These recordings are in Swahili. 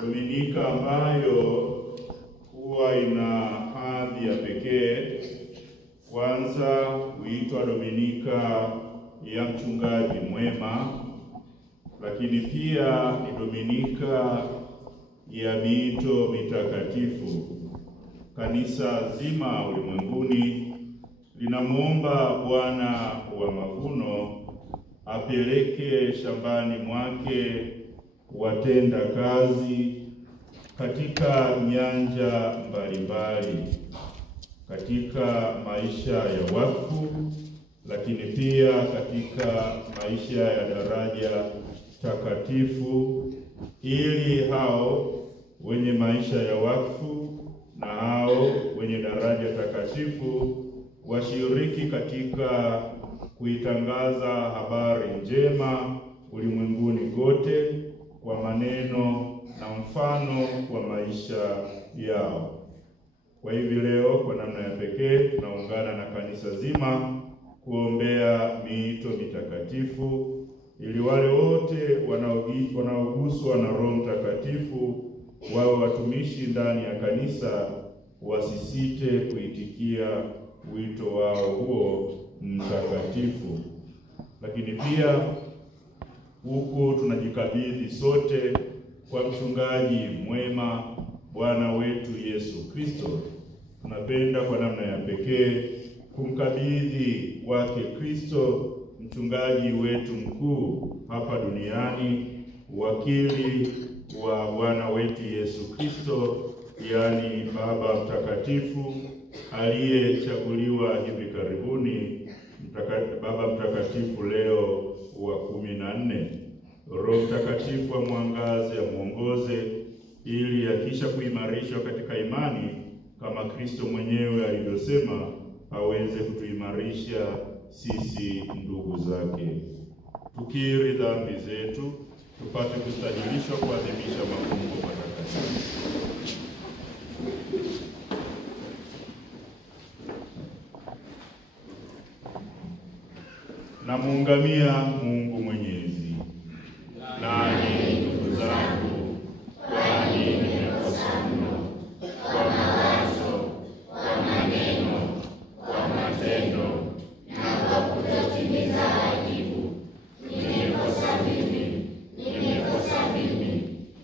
Dominika ambayo huwa ina hadhi ya pekee. Kwanza huitwa Dominika ya mchungaji mwema, lakini pia ni Dominika ya miito mitakatifu. Kanisa zima ulimwenguni linamuomba Bwana wa mavuno apeleke shambani mwake watenda kazi katika nyanja mbalimbali, katika maisha ya wakfu, lakini pia katika maisha ya daraja takatifu, ili hao wenye maisha ya wakfu na hao wenye daraja takatifu washiriki katika kuitangaza habari njema ulimwenguni kote kwa maneno na mfano wa maisha yao. Kwa hivi leo kwa namna ya pekee tunaungana na kanisa zima kuombea miito mitakatifu, ili wale wote wanaoguswa na Roho Mtakatifu wawe watumishi ndani ya kanisa, wasisite kuitikia wito wao huo mtakatifu. Lakini pia huku tunajikabidhi sote kwa mchungaji mwema, Bwana wetu Yesu Kristo. Tunapenda kwa namna ya pekee kumkabidhi kwake Kristo, mchungaji wetu mkuu hapa duniani, wakili wa Bwana wetu Yesu Kristo, yaani Baba Mtakatifu aliyechaguliwa hivi karibuni, Baba Mtakatifu Leo wa 14. Roho Mtakatifu amwangaze, amuongoze, ili akisha kuimarishwa katika imani kama Kristo mwenyewe alivyosema, aweze kutuimarisha sisi ndugu zake. Tukiri dhambi zetu, tupate kustahilishwa kuadhimisha mafumbo matakatifu. Na muungamia Mungu Mwenyezi. Nanyi ndugu zangu, kwani nimekosa mno kwa mawazo, kwa maneno, kwa matendo na kwa kutotimiza wajibu. Nimekosa mimi,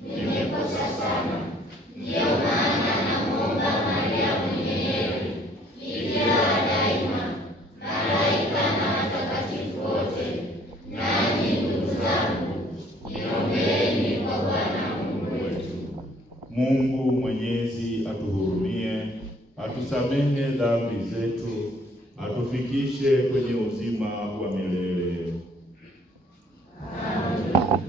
nimekosa sana. Ndiyo maana namuomba Maria mwenye heri, Bikira daima, malaika na watakatifu wote, nanyi ndugu zangu, niombeeni kwa Bwana Mungu wetu. Mungu Mwenyezi atuhurumie, atusamehe dhambi zetu, atufikishe kwenye uzima wa milele. Amen.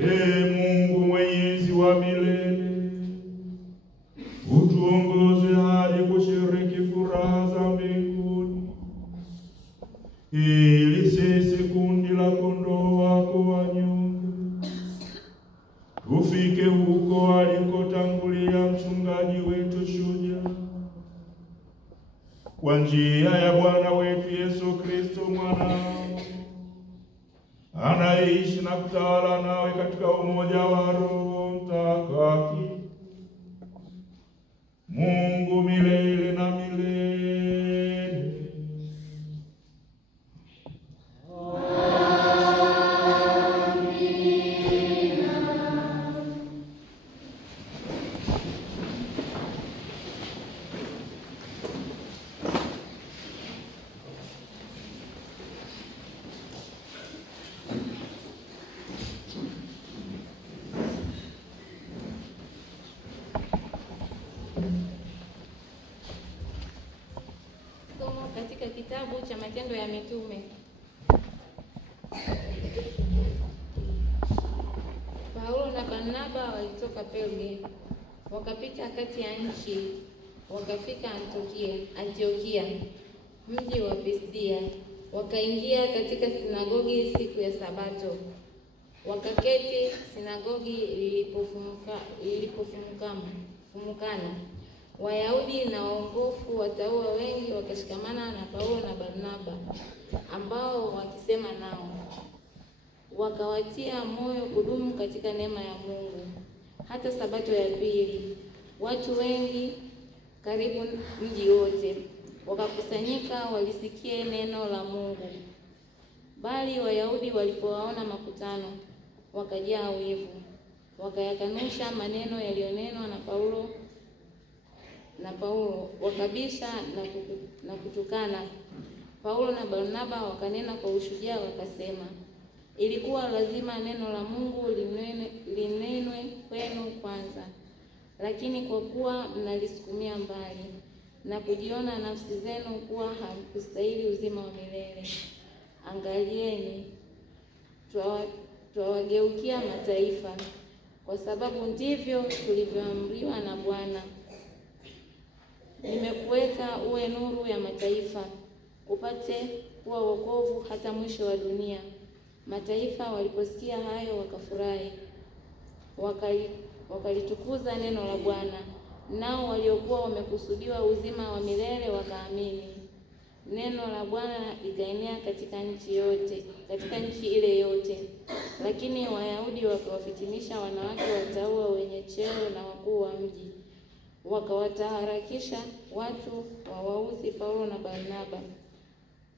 Mungu Mwenyezi wa milele, utuongoze hadi kushiriki furaha za mbinguni, ili sisi kundi la kondoo wako wanyonge tufike huko alikotangulia mchungaji wetu shujaa, kwa njia ya Bwana wetu Yesu Kristo mwanao, anaishi na kutawala nawe katika umoja wa Roho Mtakatifu, Mungu milele na milele. Somo katika kitabu cha Matendo ya Mitume. Paulo na Barnaba walitoka Perge, wakapita kati ya nchi, wakafika Antiokia, mji wa Pisidia. Wakaingia katika sinagogi siku ya Sabato, wakaketi sinagogi lilipofumukana. Wayahudi na waongofu wataua wengi wakashikamana na Paulo na Barnaba, ambao wakisema nao wakawatia moyo kudumu katika neema ya Mungu. Hata Sabato ya pili, watu wengi karibu mji wote wakakusanyika walisikie neno la Mungu. Bali Wayahudi walipowaona makutano wakajaa wivu, wakayakanusha maneno yaliyonenwa na Paulo, wakabisha na kutukana. Paulo na Barnaba wakanena kwa ushujaa wakasema, ilikuwa lazima neno la Mungu linenwe kwenu kwanza, lakini kwa kuwa mnalisukumia mbali na kujiona nafsi zenu kuwa hamkustahili uzima wa milele, angalieni, twawageukia mataifa, kwa sababu ndivyo tulivyoamriwa na Bwana. Nimekuweka uwe nuru ya mataifa, upate kuwa wokovu hata mwisho wa dunia. Mataifa waliposikia hayo wakafurahi, wakalitukuza neno la Bwana. Nao waliokuwa wamekusudiwa uzima wa milele wakaamini. Neno la Bwana likaenea katika nchi ile yote. Lakini Wayahudi wakawafitinisha wanawake watauwa wenye cheo na wakuu wa mji, wakawataharakisha watu wawaudhi Paulo na Barnaba,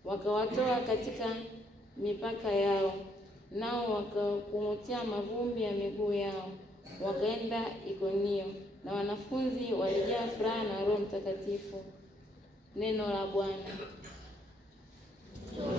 wakawatoa katika mipaka yao, nao wakakung'utia mavumbi ya miguu yao, wakaenda Ikonio, na wanafunzi walijaa furaha na Roho Mtakatifu. Neno la Bwana. Tuwa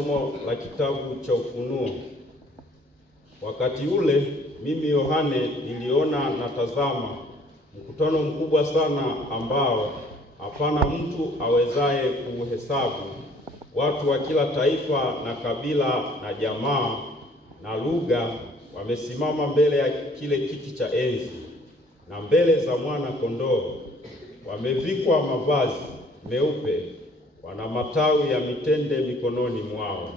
somo la kitabu cha Ufunuo. Wakati ule mimi Yohane niliona na tazama mkutano mkubwa sana ambao hapana mtu awezaye kuuhesabu, watu wa kila taifa na kabila na jamaa na lugha, wamesimama mbele ya kile kiti cha enzi na mbele za mwana kondoo. Wamevikwa mavazi meupe, wana matawi ya mitende mikononi mwao.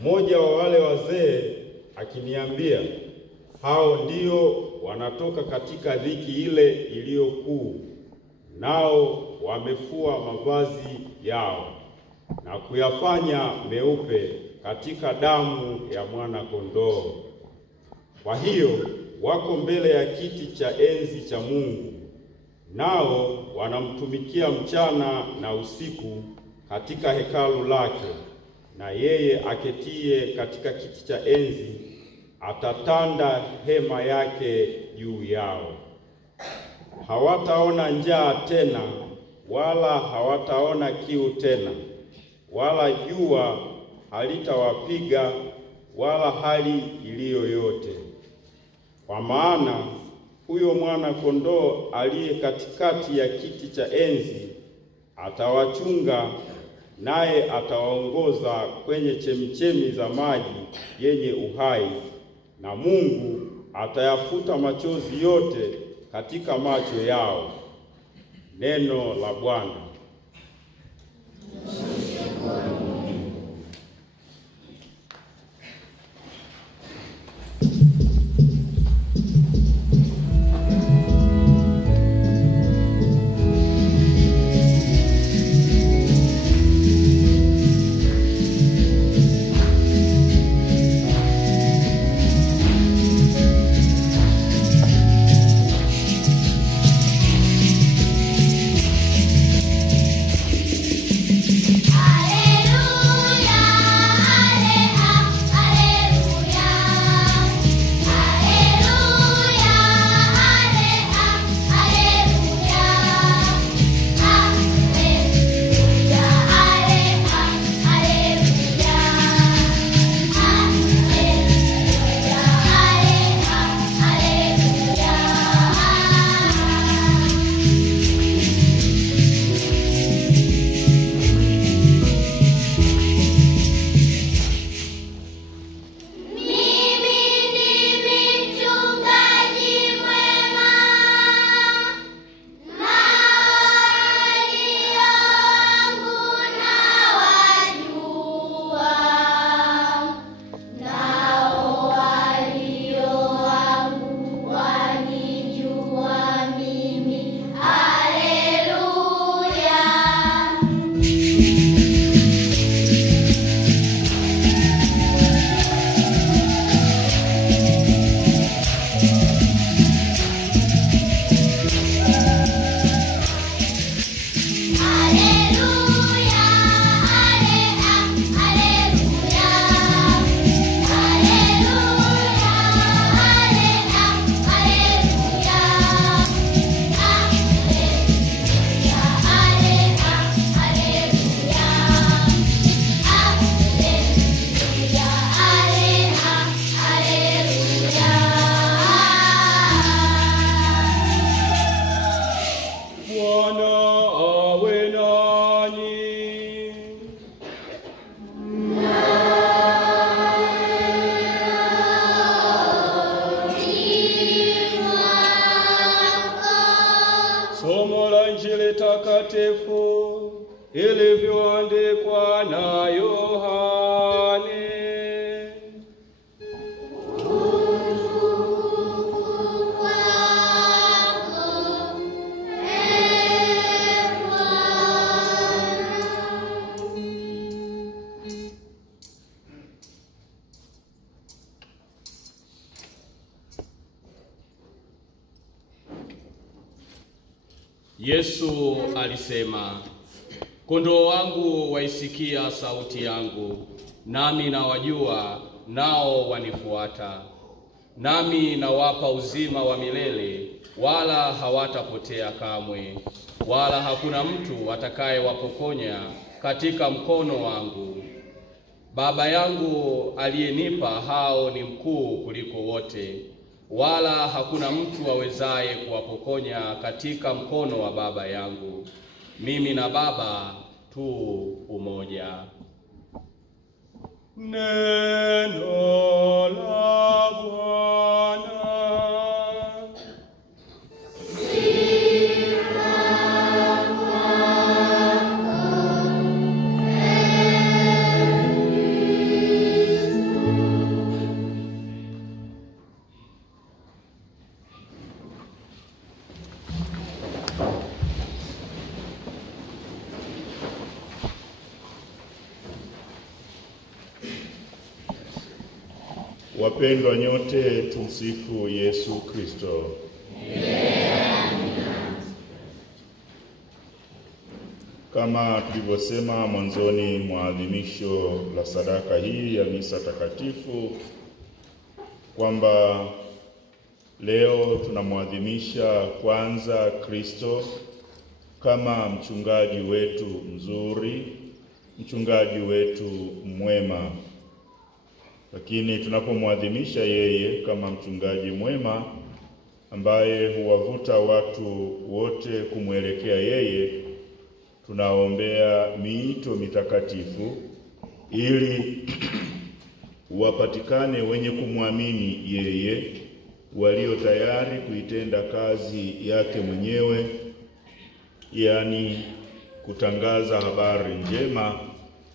Mmoja wa wale wazee akiniambia, hao ndio wanatoka katika dhiki ile iliyokuu, nao wamefua mavazi yao na kuyafanya meupe katika damu ya mwana kondoo. Kwa hiyo wako mbele ya kiti cha enzi cha Mungu, nao wanamtumikia mchana na usiku katika hekalu lake, na yeye aketie katika kiti cha enzi atatanda hema yake juu yao. Hawataona njaa tena, wala hawataona kiu tena, wala jua halitawapiga, wala hali iliyo yote. Kwa maana huyo mwana kondoo aliye katikati ya kiti cha enzi atawachunga, naye atawaongoza kwenye chemichemi za maji yenye uhai, na Mungu atayafuta machozi yote katika macho yao. Neno la Bwana. Somo la Injili takatifu ilivyoandikwa na Yohane. Yesu alisema, kondoo wangu waisikia sauti yangu, nami nawajua, nao wanifuata. Nami nawapa uzima wa milele, wala hawatapotea kamwe, wala hakuna mtu atakayewapokonya katika mkono wangu. Baba yangu aliyenipa hao ni mkuu kuliko wote, wala hakuna mtu awezaye kuwapokonya katika mkono wa Baba yangu. Mimi na Baba tu umoja. Neno la Bwana. Wapendwa nyote, tumsifu Yesu Kristo. Kama tulivyosema mwanzoni mwa adhimisho la sadaka hii ya misa takatifu kwamba leo tunamwadhimisha kwanza Kristo kama mchungaji wetu mzuri, mchungaji wetu mwema. Lakini tunapomwadhimisha yeye kama mchungaji mwema ambaye huwavuta watu wote kumwelekea yeye, tunaombea miito mitakatifu ili wapatikane wenye kumwamini yeye, walio tayari kuitenda kazi yake mwenyewe, yani kutangaza habari njema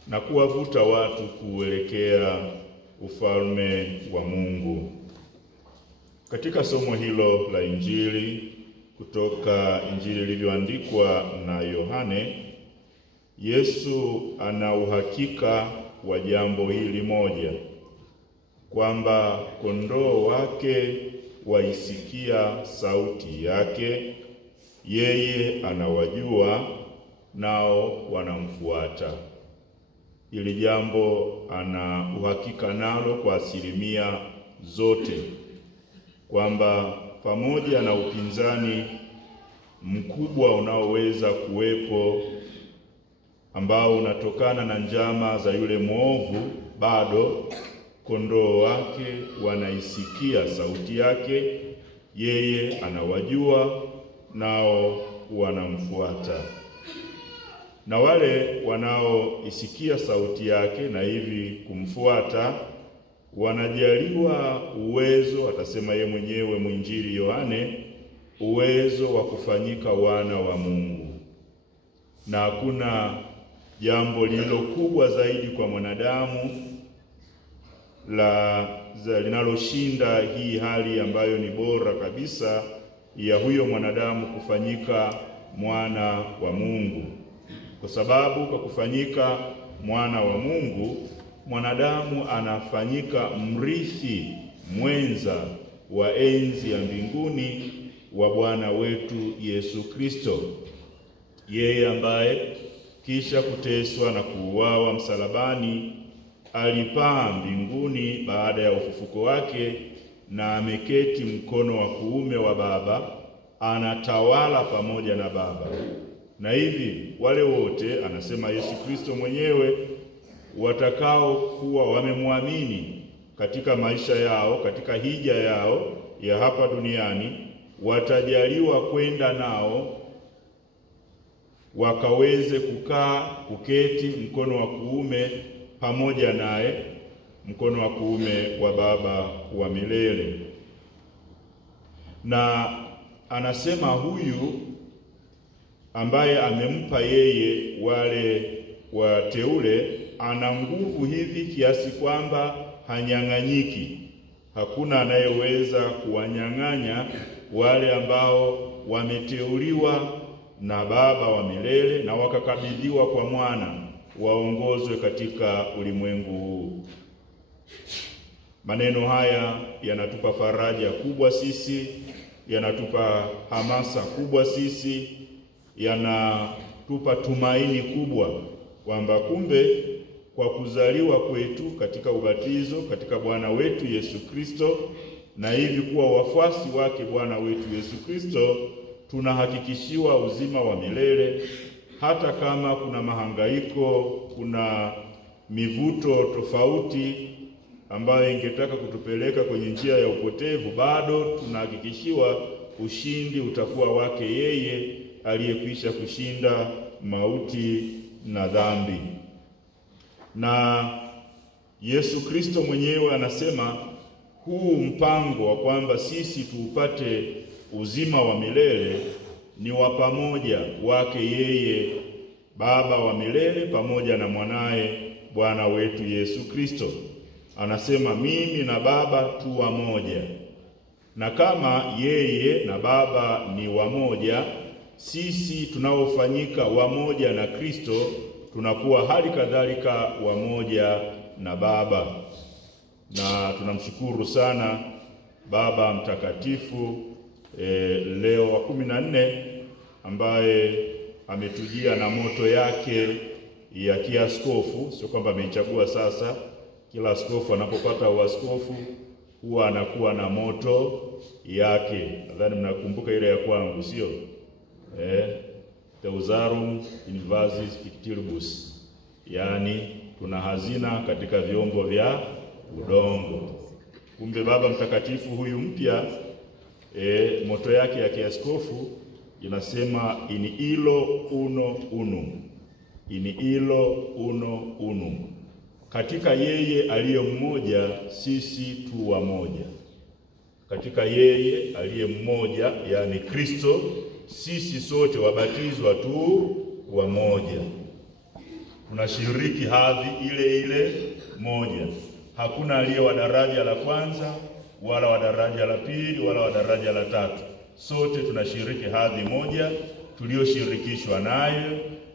na kuwavuta watu kuelekea ufalme wa Mungu. Katika somo hilo la Injili kutoka Injili ilivyoandikwa na Yohane, Yesu ana uhakika wa jambo hili moja, kwamba kondoo wake waisikia sauti yake, yeye anawajua nao wanamfuata. Hili jambo ana uhakika nalo kwa asilimia zote, kwamba pamoja na upinzani mkubwa unaoweza kuwepo ambao unatokana na njama za yule mwovu, bado kondoo wake wanaisikia sauti yake, yeye anawajua nao wanamfuata. Na wale wanaoisikia sauti yake na hivi kumfuata wanajaliwa uwezo, atasema yeye mwenyewe mwinjili Yohane, uwezo wa kufanyika wana wa Mungu. Na hakuna jambo lililo kubwa zaidi kwa mwanadamu linaloshinda hii hali ambayo ni bora kabisa ya huyo mwanadamu kufanyika mwana wa Mungu. Kwa sababu kwa kufanyika mwana wa Mungu, mwanadamu anafanyika mrithi mwenza wa enzi ya mbinguni wa Bwana wetu Yesu Kristo. Yeye ambaye kisha kuteswa na kuuawa msalabani alipaa mbinguni baada ya ufufuko wake, na ameketi mkono wa kuume wa Baba, anatawala pamoja na Baba. Na hivi wale wote, anasema Yesu Kristo mwenyewe, watakao kuwa wamemwamini katika maisha yao, katika hija yao ya hapa duniani, watajaliwa kwenda nao wakaweze kuketi mkono wa kuume pamoja naye, mkono wa kuume wa Baba wa milele. Na anasema huyu ambaye amempa yeye wale wateule ana nguvu hivi kiasi kwamba hanyang'anyiki. Hakuna anayeweza kuwanyang'anya wale ambao wameteuliwa na Baba wa milele na wakakabidhiwa kwa Mwana waongozwe katika ulimwengu huu. Maneno haya yanatupa faraja kubwa sisi, yanatupa hamasa kubwa sisi, yanatupa tumaini kubwa kwamba kumbe kwa kuzaliwa kwetu katika ubatizo katika Bwana wetu Yesu Kristo, na hivi kuwa wafuasi wake Bwana wetu Yesu Kristo, tunahakikishiwa uzima wa milele, hata kama kuna mahangaiko, kuna mivuto tofauti ambayo ingetaka kutupeleka kwenye njia ya upotevu, bado tunahakikishiwa ushindi utakuwa wake yeye aliyekwisha kushinda mauti na dhambi. Na Yesu Kristo mwenyewe anasema huu mpango wa kwamba sisi tuupate uzima wa milele ni wa pamoja wake yeye Baba wa milele pamoja na mwanaye Bwana wetu Yesu Kristo. Anasema mimi na Baba tu wamoja. Na kama yeye na Baba ni wamoja, sisi tunaofanyika wamoja na Kristo tunakuwa hali kadhalika wamoja na Baba. Na tunamshukuru sana Baba Mtakatifu Leo wa 14 ambaye ametujia na moto yake ya kiaskofu. Sio kwamba ameichagua sasa, kila askofu anapopata uaskofu huwa anakuwa na moto yake. Nadhani mnakumbuka ile ya kwangu, sio? Theusarum in vasis fictilibus, yaani tuna hazina katika vyombo vya udongo. Kumbe Baba Mtakatifu huyu mpya moto yake ya kiaskofu inasema in illo uno unum, in illo uno unum, katika yeye aliye mmoja sisi tu wamoja. Katika yeye aliye mmoja, yani Kristo, sisi sote wabatizwa tu wamoja. Tunashiriki hadhi ile ile moja. Hakuna aliye wa daraja la kwanza wala wa daraja la pili wala wa daraja la tatu. Sote tunashiriki hadhi moja tulioshirikishwa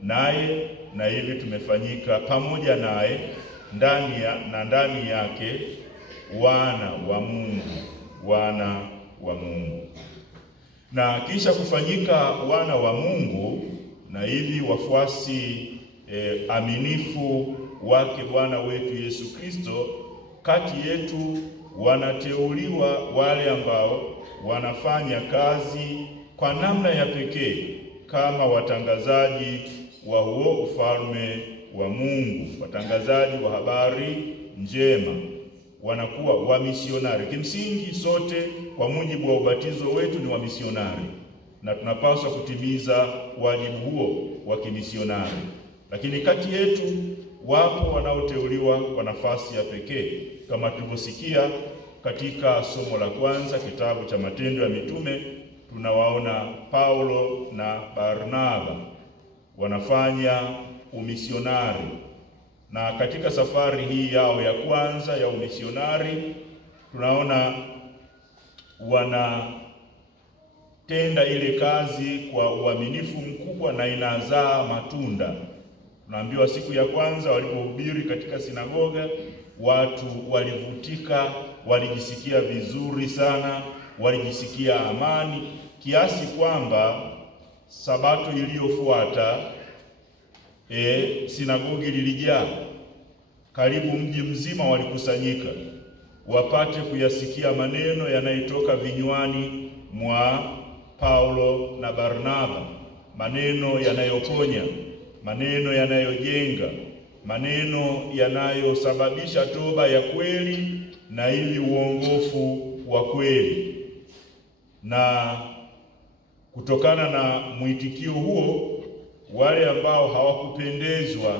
naye na hivi tumefanyika pamoja naye ndani yake wana wa Mungu. Na kisha kufanyika wana wa Mungu, na hivi wafuasi aminifu wake Bwana wetu Yesu Kristo, kati yetu wanateuliwa wale ambao wanafanya kazi kwa namna ya pekee kama watangazaji wa huo ufalme wa Mungu, watangazaji wa habari njema. Wanakuwa wamisionari. Kimsingi sote kwa mujibu wa ubatizo wetu ni wamisionari, na tunapaswa kutimiza wajibu huo wa kimisionari. Lakini kati yetu wapo wanaoteuliwa kwa nafasi ya pekee, kama tulivyosikia katika somo la kwanza kitabu cha Matendo ya Mitume. Tunawaona Paulo na Barnaba wanafanya umisionari, na katika safari hii yao ya kwanza ya umisionari tunaona wanatenda ile kazi kwa uaminifu mkubwa na inazaa matunda. Tunaambiwa siku ya kwanza walipohubiri katika sinagoga, watu walivutika, walijisikia vizuri sana, walijisikia amani, kiasi kwamba Sabato iliyofuata sinagogi lilijaa. Karibu mji mzima walikusanyika wapate kuyasikia maneno yanayotoka vinywani mwa Paulo na Barnaba, maneno yanayoponya, maneno yanayojenga, maneno yanayosababisha toba ya kweli na hivi uongofu wa kweli. Na kutokana na mwitikio huo, wale ambao hawakupendezwa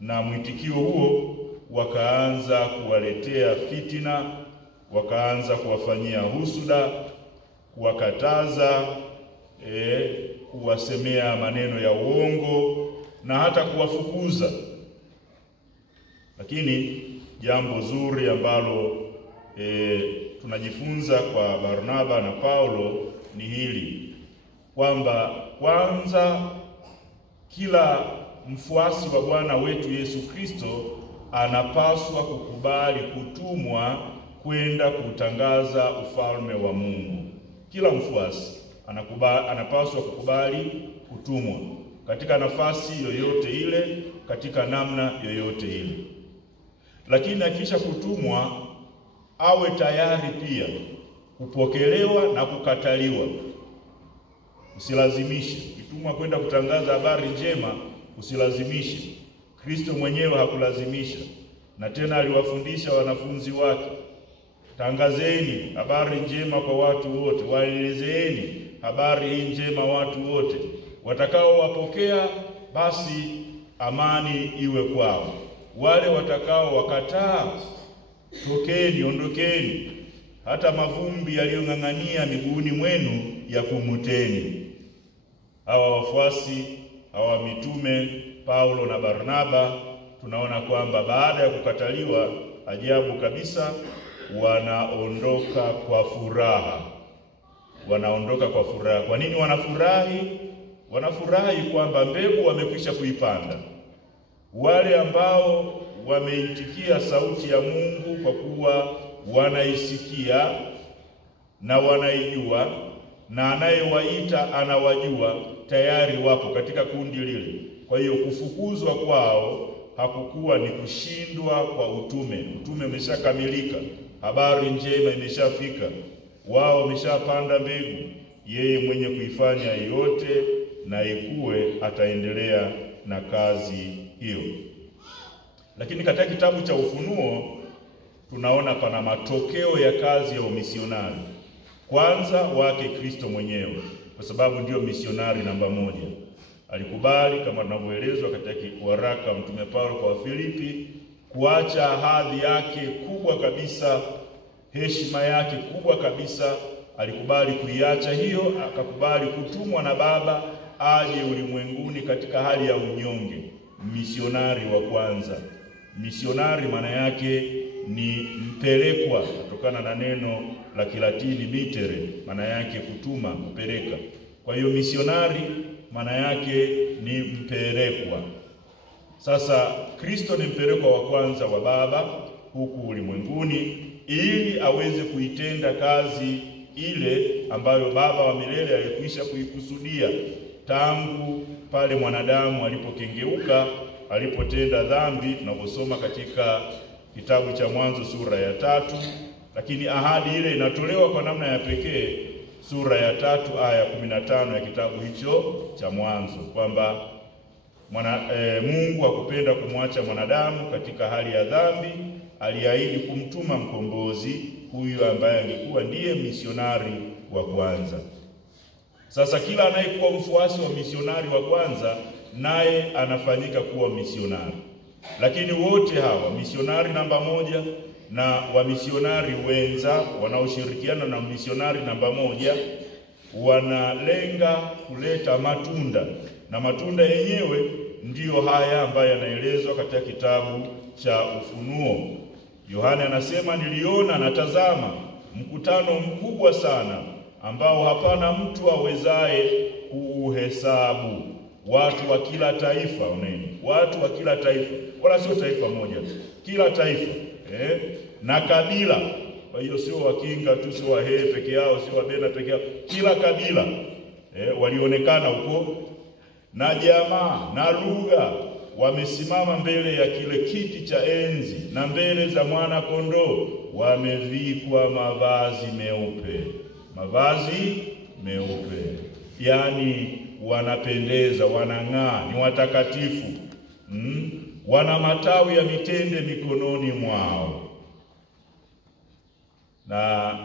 na mwitikio huo wakaanza kuwaletea fitina, wakaanza kuwafanyia husuda, kuwakataza, kuwasemea maneno ya uongo na hata kuwafukuza. Lakini jambo zuri ambalo tunajifunza kwa Barnaba na Paulo ni hili, kwamba kwanza kila mfuasi wa Bwana wetu Yesu Kristo anapaswa kukubali kutumwa kwenda kutangaza ufalme wa Mungu. Kila mfuasi anapaswa kukubali kutumwa katika nafasi yoyote ile, katika namna yoyote ile. Lakini akisha kutumwa awe tayari pia kupokelewa na kukataliwa. Usilazimishe. Ukitumwa kwenda kutangaza habari njema, usilazimishe. Kristo mwenyewe hakulazimisha, na tena aliwafundisha wanafunzi wake, tangazeni habari njema kwa watu wote, waelezeeni habari hii njema watu wote. Watakaowapokea basi amani iwe kwao, wale watakao wakataa, tokeni, ondokeni, hata mavumbi yaliyong'ang'ania miguuni mwenu ya kumuteni. Hawa wafuasi, hawa mitume Paulo na Barnaba, tunaona kwamba baada ya kukataliwa, ajabu kabisa, wanaondoka kwa furaha. Wanaondoka kwa furaha. Kwa nini wanafurahi? Wanafurahi kwamba mbegu wamekwisha kuipanda. Wale ambao wameitikia sauti ya Mungu kwa kuwa wanaisikia na wanaijua, na anayewaita anawajua, tayari wapo katika kundi lile. Kwa hiyo kufukuzwa kwao hakukuwa ni kushindwa kwa utume. Utume umeshakamilika, habari njema imeshafika, wao wameshapanda mbegu. Yeye mwenye kuifanya yote na ikue ataendelea na kazi hiyo. Lakini katika kitabu cha Ufunuo tunaona pana matokeo ya kazi ya umisionari. Kwanza wake Kristo mwenyewe, kwa sababu ndio misionari namba moja. Alikubali, kama tunavyoelezwa katika waraka mtume Paulo kwa Wafilipi, kuacha hadhi yake kubwa kabisa, heshima yake kubwa kabisa. Alikubali kuiacha hiyo, akakubali kutumwa na Baba aje ulimwenguni katika hali ya unyonge. Misionari wa kwanza. Misionari maana yake ni mpelekwa, kutokana na neno la Kilatini mitere, maana yake kutuma, kupeleka. Kwa hiyo misionari maana yake ni mpelekwa. Sasa Kristo ni mpelekwa wa kwanza wa Baba huku ulimwenguni, ili aweze kuitenda kazi ile ambayo Baba wa milele alikwisha kuikusudia tangu pale mwanadamu alipokengeuka, alipotenda dhambi, tunaposoma katika kitabu cha Mwanzo sura ya 3. Lakini ahadi ile inatolewa kwa namna ya pekee sura ya 3 aya 15 ya kitabu hicho cha Mwanzo, kwamba Mungu hakupenda kumwacha mwanadamu katika hali ya dhambi, aliahidi kumtuma mkombozi, huyu ambaye alikuwa ndiye misionari wa kwanza. Sasa kila anayekuwa mfuasi wa misionari wa kwanza naye anafanyika kuwa misionari. Lakini wote hawa, misionari namba moja na wamisionari wenza wanaoshirikiana na misionari namba moja, wanalenga kuleta matunda, na matunda yenyewe ndiyo haya ambayo yanaelezwa katika kitabu cha Ufunuo. Yohana anasema, niliona na tazama mkutano mkubwa sana ambao hapana mtu awezaye kuuhesabu, watu wa kila taifa. Watu wa kila taifa, wala sio taifa moja, kila taifa na kabila. Kwa hiyo sio Wakinga tu, sio Wahehe peke yao, sio Wabena peke yao, kila kabila walionekana huko, na jamaa na lugha, wamesimama mbele ya kile kiti cha enzi na mbele za mwana kondoo, wamevikwa mavazi meupe. Mavazi meupe, yani wanapendeza, wanang'aa, ni watakatifu. Wana matawi ya mitende mikononi mwao. Na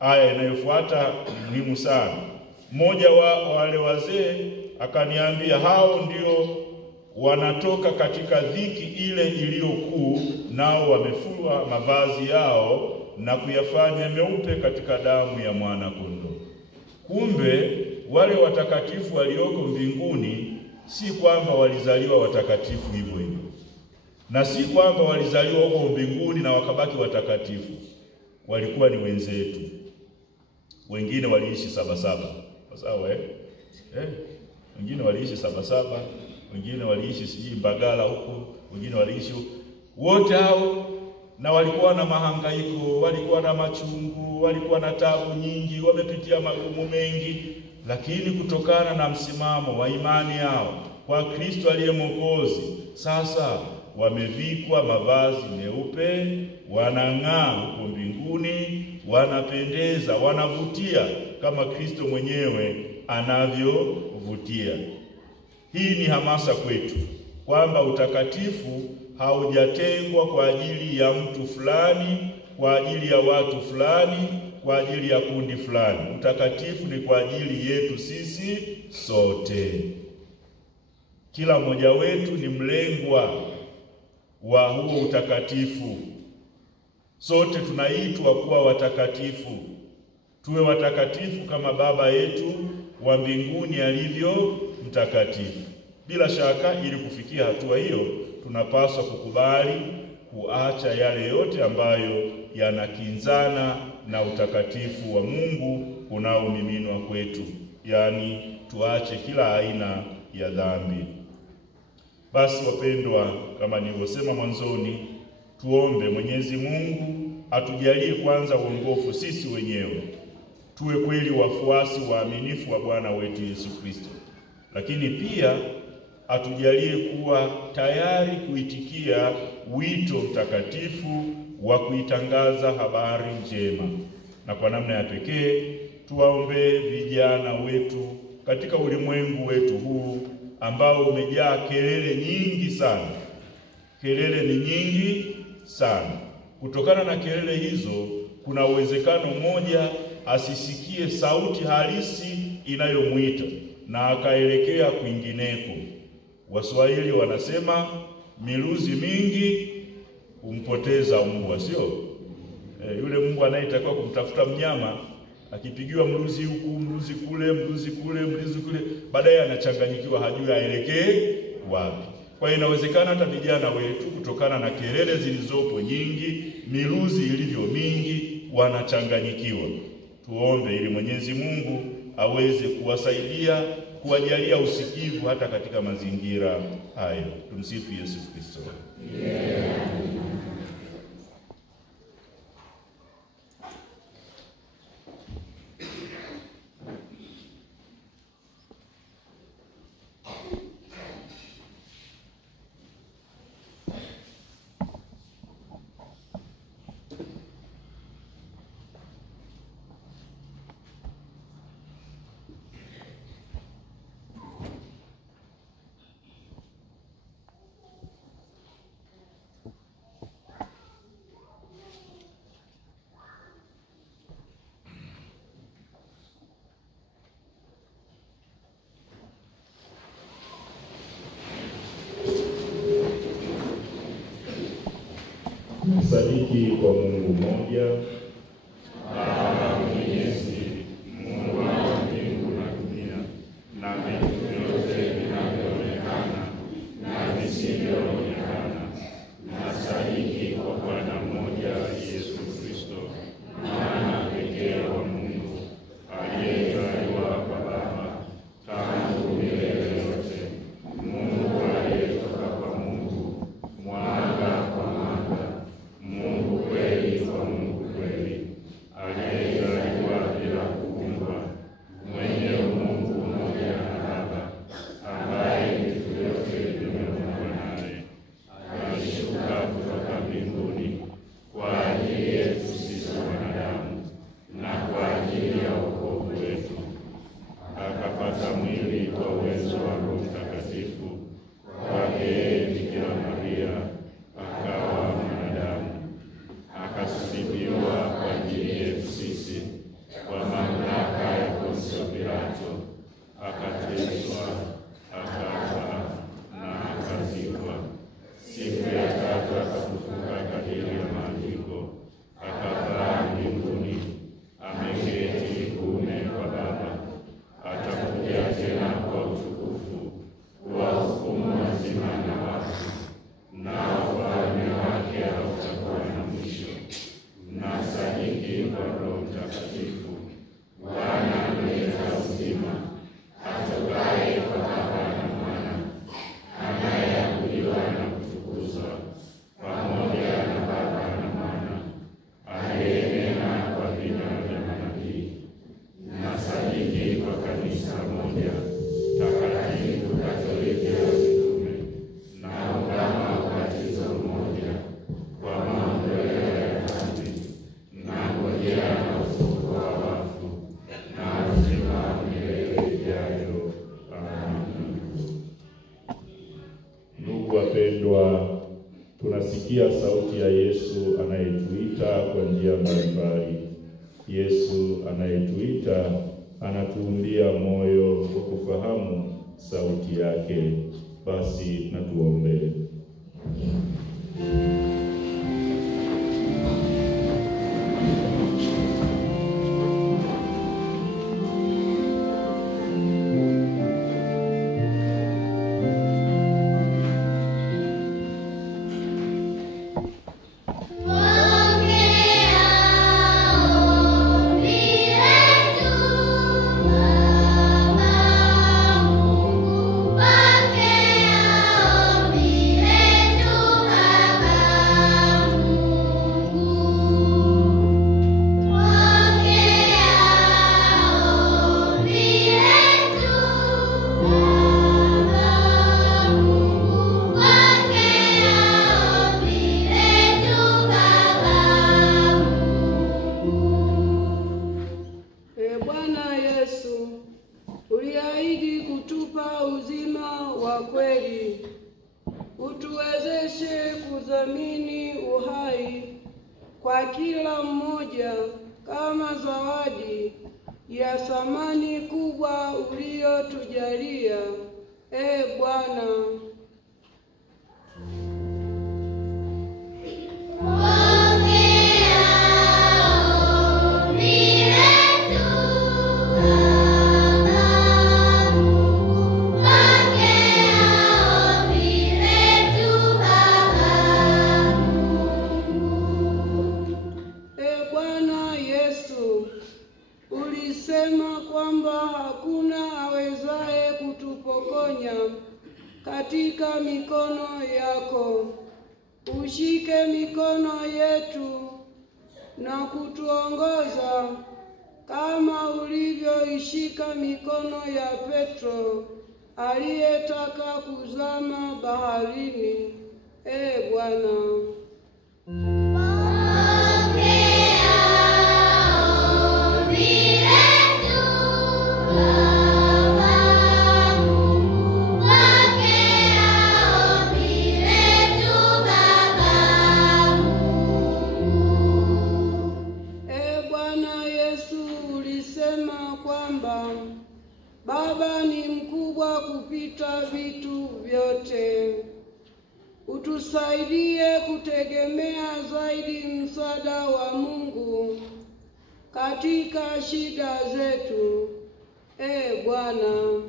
aya inayofuata ni muhimu sana. Mmoja wa wale wazee akaniambia, hao ndio wanatoka katika dhiki ile iliyokuu, nao wamefua mavazi yao na kuyafanya meupe katika damu ya mwana kondoo. Kumbe wale watakatifu walioko mbinguni si kwamba walizaliwa watakatifu hivyo hivyo, na si kwamba walizaliwa huko mbinguni na wakabaki watakatifu. Walikuwa ni wenzetu. Wengine waliishi 77, sawa wengine waliishi 77, wengine waliishi sijui Mbagala huko, wengine waliishi wote hao, na walikuwa na mahangaiko, walikuwa na machungu, walikuwa na taabu nyingi, wamepitia magumu mengi, lakini kutokana na msimamo wa imani yao kwa Kristo aliye Mwokozi, sasa wamevikwa mavazi meupe, wanang'aa huko mbinguni, wanapendeza, wanavutia kama Kristo mwenyewe anavyovutia. Hii ni hamasa kwetu kwamba utakatifu haujatengwa kwa ajili ya mtu fulani, kwa ajili ya watu fulani, kwa ajili ya kundi fulani. Utakatifu ni kwa ajili yetu sisi sote. Kila mmoja wetu ni mlengwa wa huo utakatifu. Sote tunaitwa kuwa watakatifu. Tuwe watakatifu kama Baba yetu wa mbinguni alivyo mtakatifu. Bila shaka, ili kufikia hatua hiyo, tunapaswa kukubali kuacha yale yote ambayo yanakinzana na utakatifu wa Mungu unaomiminwa kwetu. Yaani, tuache kila aina ya dhambi. Basi wapendwa, kama nilivyosema mwanzoni, tuombe Mwenyezi Mungu atujalie kwanza uongofu sisi wenyewe, tuwe kweli wafuasi waaminifu wa Bwana wetu Yesu Kristo, lakini pia atujalie kuwa tayari kuitikia wito mtakatifu wa kuitangaza habari njema. Na kwa namna ya pekee tuwaombee vijana wetu katika ulimwengu wetu huu ambao umejaa kelele nyingi sana. Kelele ni nyingi sana. Kutokana na kelele hizo, kuna uwezekano mmoja asisikie sauti halisi inayomwita na akaelekea kwingineko. Waswahili wanasema miluzi mingi humpoteza mbwa, sio? Yule mbwa anayetakiwa kumtafuta mnyama, akipigiwa mluzi huku, mluzi kule, mluzi kule, mluzi kule, baadaye anachanganyikiwa, hajui aelekee wapi. Kwa hiyo inawezekana hata vijana wetu, kutokana na kelele zilizopo nyingi, miluzi ilivyo mingi, wanachanganyikiwa. Tuombe ili Mwenyezi Mungu aweze kuwasaidia, kuwajalia usikivu hata katika mazingira hayo. Tumsifu Yesu Kristo. Sadiki kwa Mungu mmoja, Baba Mwenyezi, Mungu wa mbingu na dunia, na vitu vyote vinavyoonekana na visivyoonekana. Na sadiki kwa Bwana mmoja Yesu Kristo, mwana pekee wa Mungu, aliyezaliwa kwa Baba tangu milele yote, Mungu aliyetoka kwa Mungu, mwanga kwa mwanga, Mungu kweli kwa Mungu kweli. Tunasikia sauti ya Yesu anayetuita kwa njia mbalimbali. Yesu anayetuita anatuumbia moyo kwa kufahamu sauti yake. Basi na tuombe. Uliahidi kutupa uzima wa kweli. Utuwezeshe kudhamini uhai kwa kila mmoja kama zawadi ya thamani kubwa uliyotujalia. Bwana, ulisema kwamba hakuna awezaye kutupokonya katika mikono yako. Ushike mikono yetu na kutuongoza kama ulivyoishika mikono ya Petro aliyetaka kuzama baharini. Bwana, Baba ni mkubwa kupita vitu vyote. Utusaidie kutegemea zaidi msaada wa Mungu katika shida zetu. Bwana,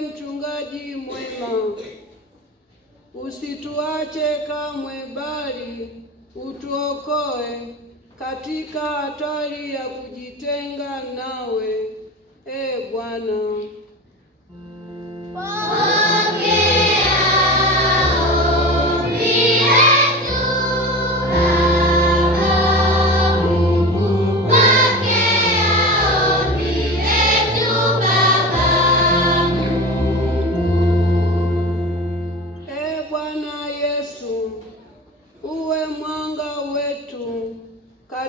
mchungaji mwema, usituache kamwe, bali utuokoe katika hatari ya kujitenga nawe. Bwana,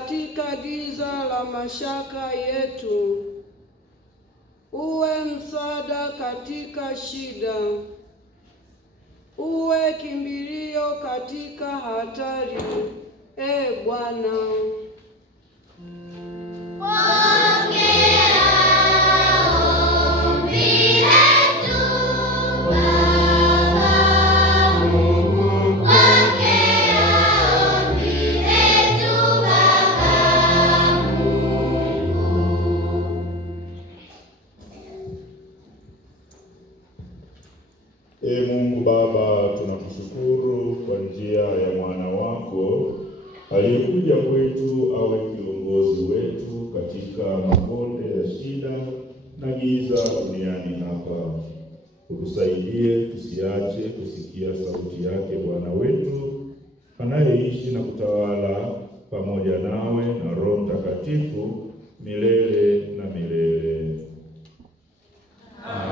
katika giza la mashaka yetu, uwe msaada katika shida, uwe kimbilio katika hatari. Bwana, Mungu Baba, tunakushukuru kwa njia ya mwana wako aliyekuja kwetu awe kiongozi wetu katika mabonde ya shida na giza duniani hapa. Utusaidie tusiache kusikia sauti yake Bwana wetu anayeishi na kutawala pamoja nawe na Roho Mtakatifu milele na milele. Amen.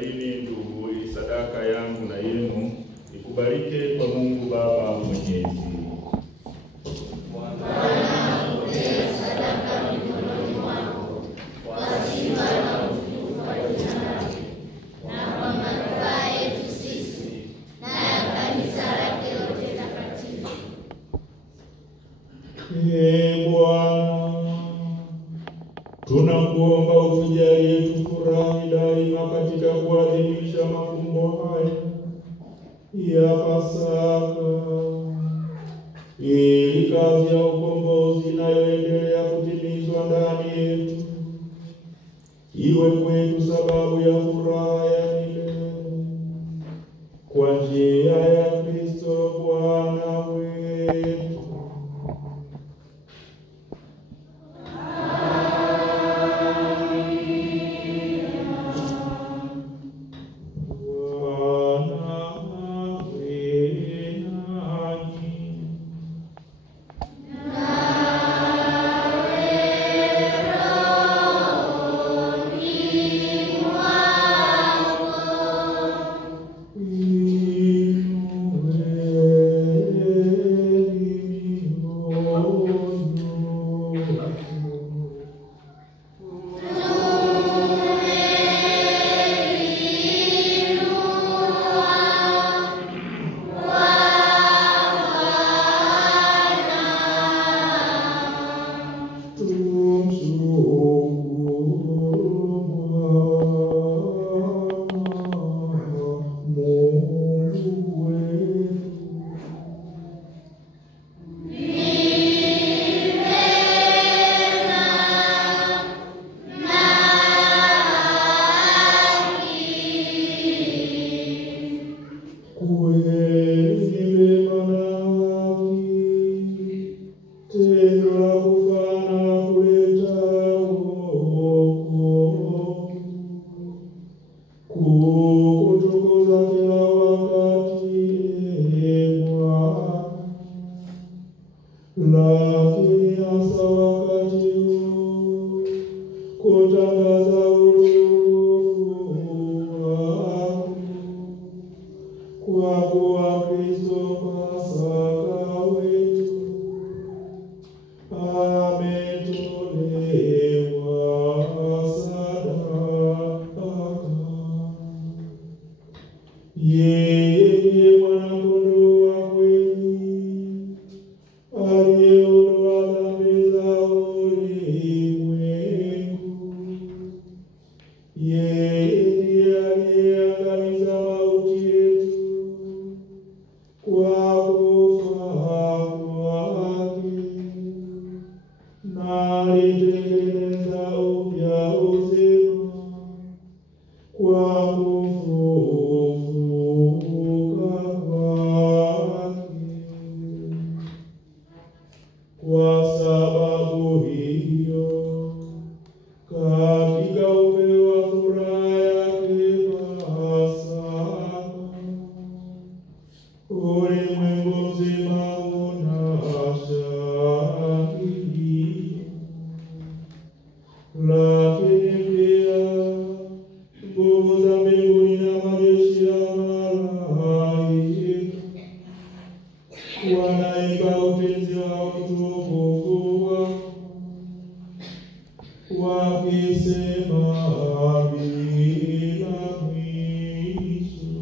salini ndugu, ili sadaka yangu na yenu ikubalike kwa Mungu Baba Mwenyezi. Bwana, tunakuomba utujalie tufurahi daima katika kuadhimisha mafumbo haya ya Pasaka, ili kazi ya ukombozi inayoendelea kutimizwa ndani yetu iwe kwetu sababu ya furaha ya milele, kwa njia ya Kristo Bwana wetu. Lakini hasa wakati huu kutangaza utukufu wako, kwa kuwa Kristo Pasaka wetu ametolewa sadaka. Yeye ndiye mwana-kondoo wa kweli aliyeondoa dhambi za ulimwengu. Yeye ndiye aliyeangamiza mauti yetu kwa kufa kwake, na alitengeneza upya uzima kwa kufufuka kwake. Kwa sababu hiyo, katika upeo wa furaha yake Pasaka, ulimwengu mzima unashangilia. Lakini pia nguvu za mbinguni na majeshi ya malaika wanaimba utenzi wa utukufu wako, wakisema bila mwisho.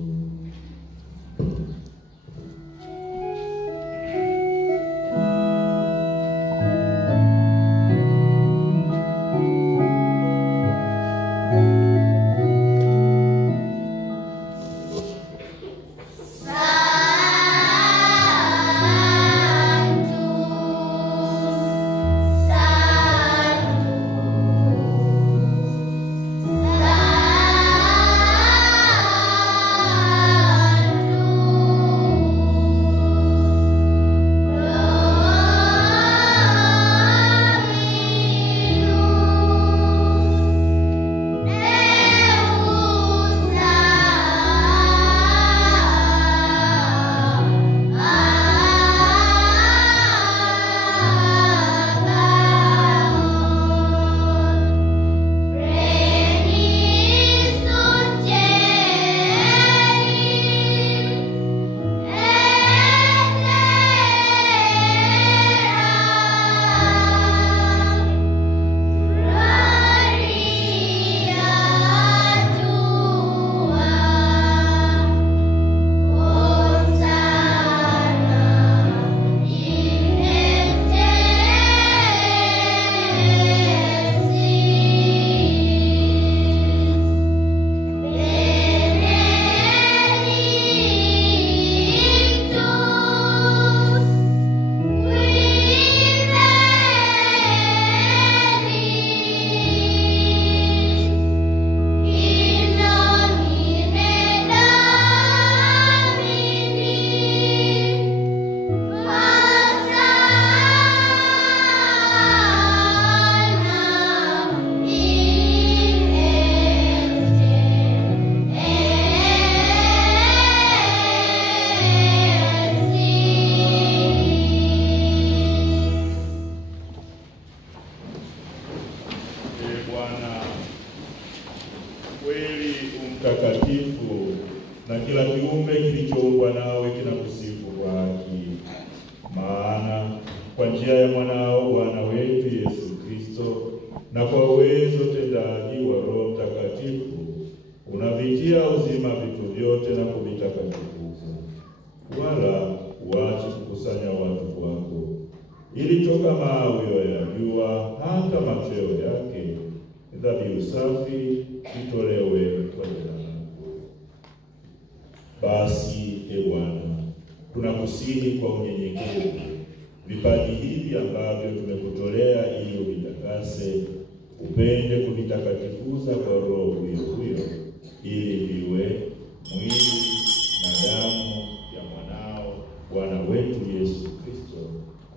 mtakatifu, na kila kiumbe kilichoumbwa nawe kinakusifu kwa haki. Maana kwa njia ya mwanao Bwana wetu Yesu Kristo, na kwa uwezo tendaji wa Roho Mtakatifu, unavitia uzima vitu vyote na kuvitakatifuza. Wala uache kukusanya watu kwako, ili toka mawio ya jua hata machweo yake dhabihu safi itolewe kwa jina lako. Basi Bwana, tunakusihi kwa unyenyekevu vipaji hivi ambavyo tumekutolea ili uvitakase, upende kuvitakatifuza kwa Roho huyo, ili viwe mwili na damu ya mwanao Bwana wetu Yesu Kristo,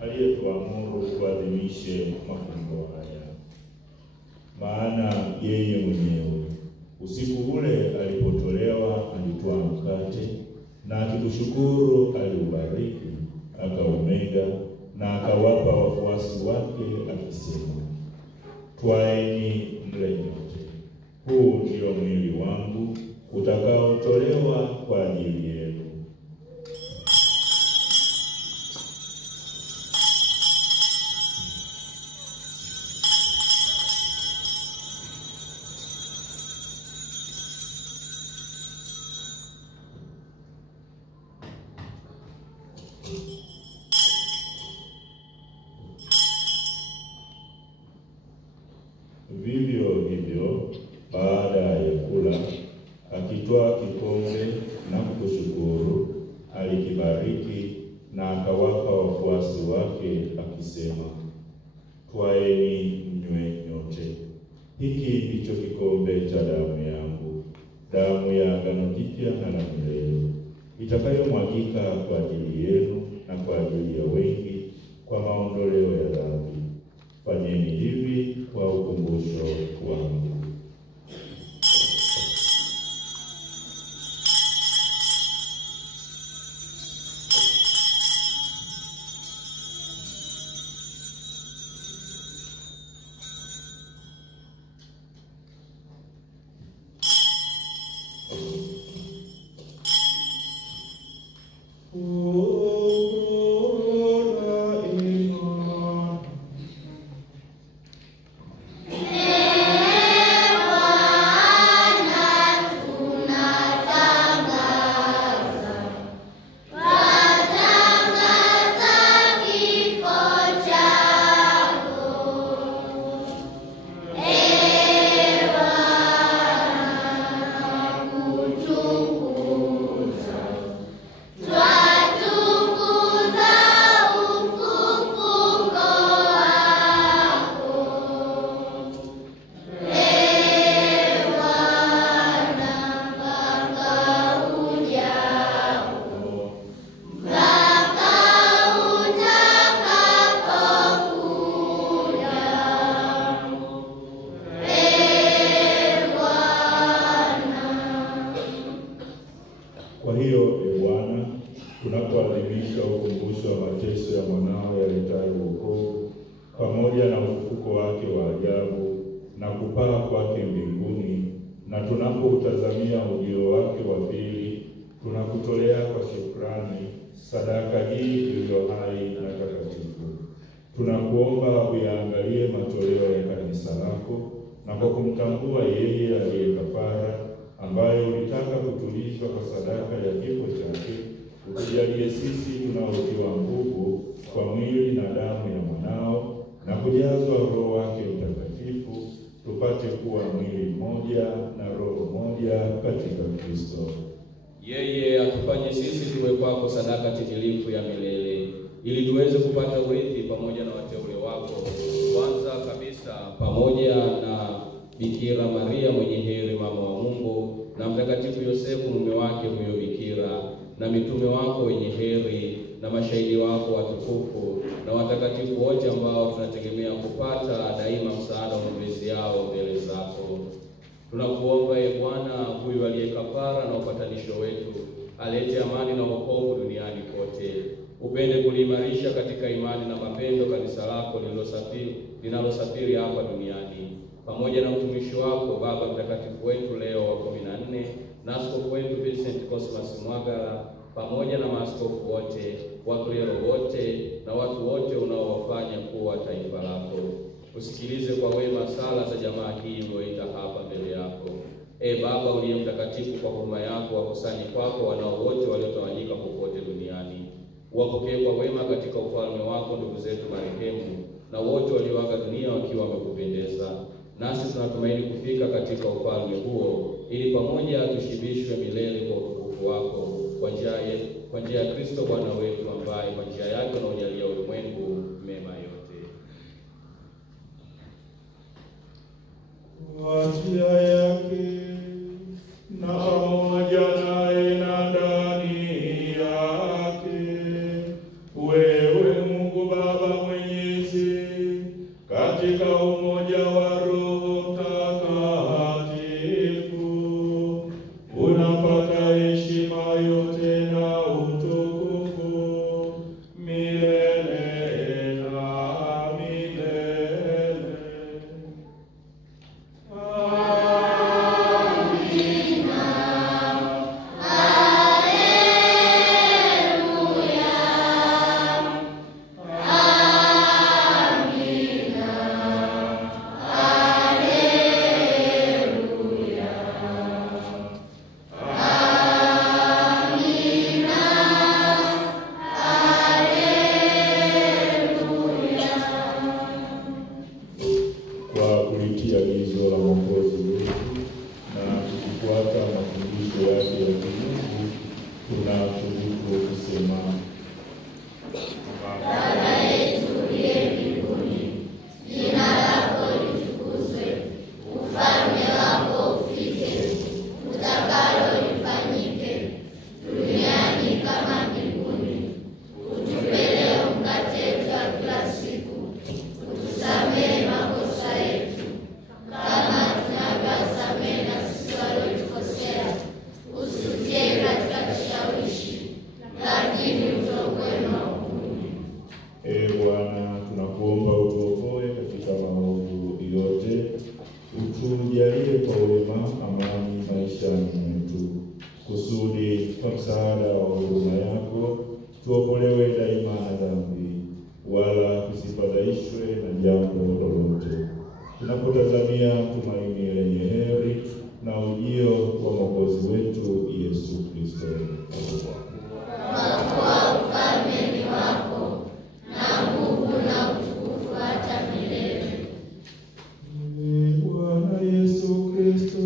aliyetuamuru tuadhimishe mafumbo haya. Maana yeye mwenyewe usiku ule alipotolewa alitwaa mkate, na akikushukuru aliubariki, akaumega na akawapa wafuasi wake akisema, twaeni mle nyote, huu ndio mwili wangu utakaotolewa kwa ajili yenu. Vivyo hivyo, baada ya kula, akitwaa kikombe na kukushukuru, alikibariki na akawapa wafuasi wake akisema, twaeni mnywe nyote, hiki ndicho kikombe cha damu yangu, damu ya agano jipya na la milele, itakayomwagika kwa ajili yenu na kwa ajili ya wengi kwa maondoleo ya dhambi. Fanyeni hivi kwa ukumbusho wangu. Kwa hiyo Bwana, tunapoadhimisha ukumbusho wa mateso ya mwanao yaletayo wokovu, pamoja na ufufuko wake wa ajabu na kupaa kwake mbinguni, na tunapoutazamia ujio wake wa pili, tunakutolea kwa shukrani sadaka hii iliyo hai na takatifu. Tunakuomba uyaangalie matoleo ya kanisa lako, na kwa kumtambua yeye aliye kafara, ambaye ulitaka kutulishwa kwa sadaka ya kifo chake, utujalie sisi tunaotiwa nguvu kwa mwili na damu ya mwanao, na kujazwa Roho wake Mtakatifu, tupate kuwa mwili mmoja na roho moja katika Kristo. Yeye atufanye sisi tuwe kwako sadaka timilifu ya milele, ili tuweze kupata urithi pamoja na wateule wako, kwanza kabisa pamoja na Bikira Maria mwenye heri mama wa Mungu, na Mtakatifu Yosefu mume wake huyo bikira, na mitume wako wenye heri, na mashahidi wako watukufu, na watakatifu wote ambao tunategemea kupata daima msaada wa maombezi yao mbele zako. Tunakuomba Bwana, huyu aliye kafara na upatanisho wetu, alete amani na wokovu duniani kote. Upende kuliimarisha katika imani na mapendo kanisa lako linalosafiri hapa duniani, pamoja na mtumishi wako Baba Mtakatifu wetu Leo wa 14 na askofu wetu Vincent Cosmas Mwagala, pamoja na maaskofu wote, waklero wote na watu wote unaowafanya kuwa taifa lako. Usikilize kwa wema sala za jamaa hii iliyoita hapa mbele yako. Baba uliye mtakatifu, kwa huruma yako wakusanye kwako wanao wote waliotawanyika popote duniani. Wapokee kwa wema katika ufalme wako ndugu zetu marehemu na wote walioaga dunia wakiwa wamekupendeza. Nasi tunatumaini kufika katika ufalme huo, ili pamoja tushibishwe milele kwa utukufu wako, kwa njia ya Kristo Bwana wetu, ambaye kwa njia yake unaujalia ulimwengu mema yote. Kwa njia yake na pamoja naye na ndani yake, wewe Mungu Baba Mwenyezi, katika umoja wa Roho Mtakatifu, unapata heshima yote na utukufu milele na milele. Kwa kulitia agizo la Mwokozi wetu na kufuata mafundisho yake ya kimungu, tunathubutu kusema: Baba yetu uliye mbinguni, jina lako litukuzwe, ufalme wako ufike, utakalo lifanyike duniani kama mbinguni. Utupe leo mkate wetu wa kila siku, utusamehe makosa yetu kama tunavyowasamehe na sisi waliotukosea, usitutie katika kishawishi, lakini utuokoe maovuni. Bwana, tunakuomba utuokoe katika maovu yote, utujalie kwa wema amani maishani mwetu, kusudi kwa msaada wa huruma yako tuokolewe daima na dhambi, wala tusifadhaishwe na jambo lolote, tunapotazamia tumaini lenye heri na ujio wa Mwokozi wetu Yesu Kristo. Kwa kuwa ufalme ni wako na nguvu na utukufu hata milele. Bwana Yesu Kristo,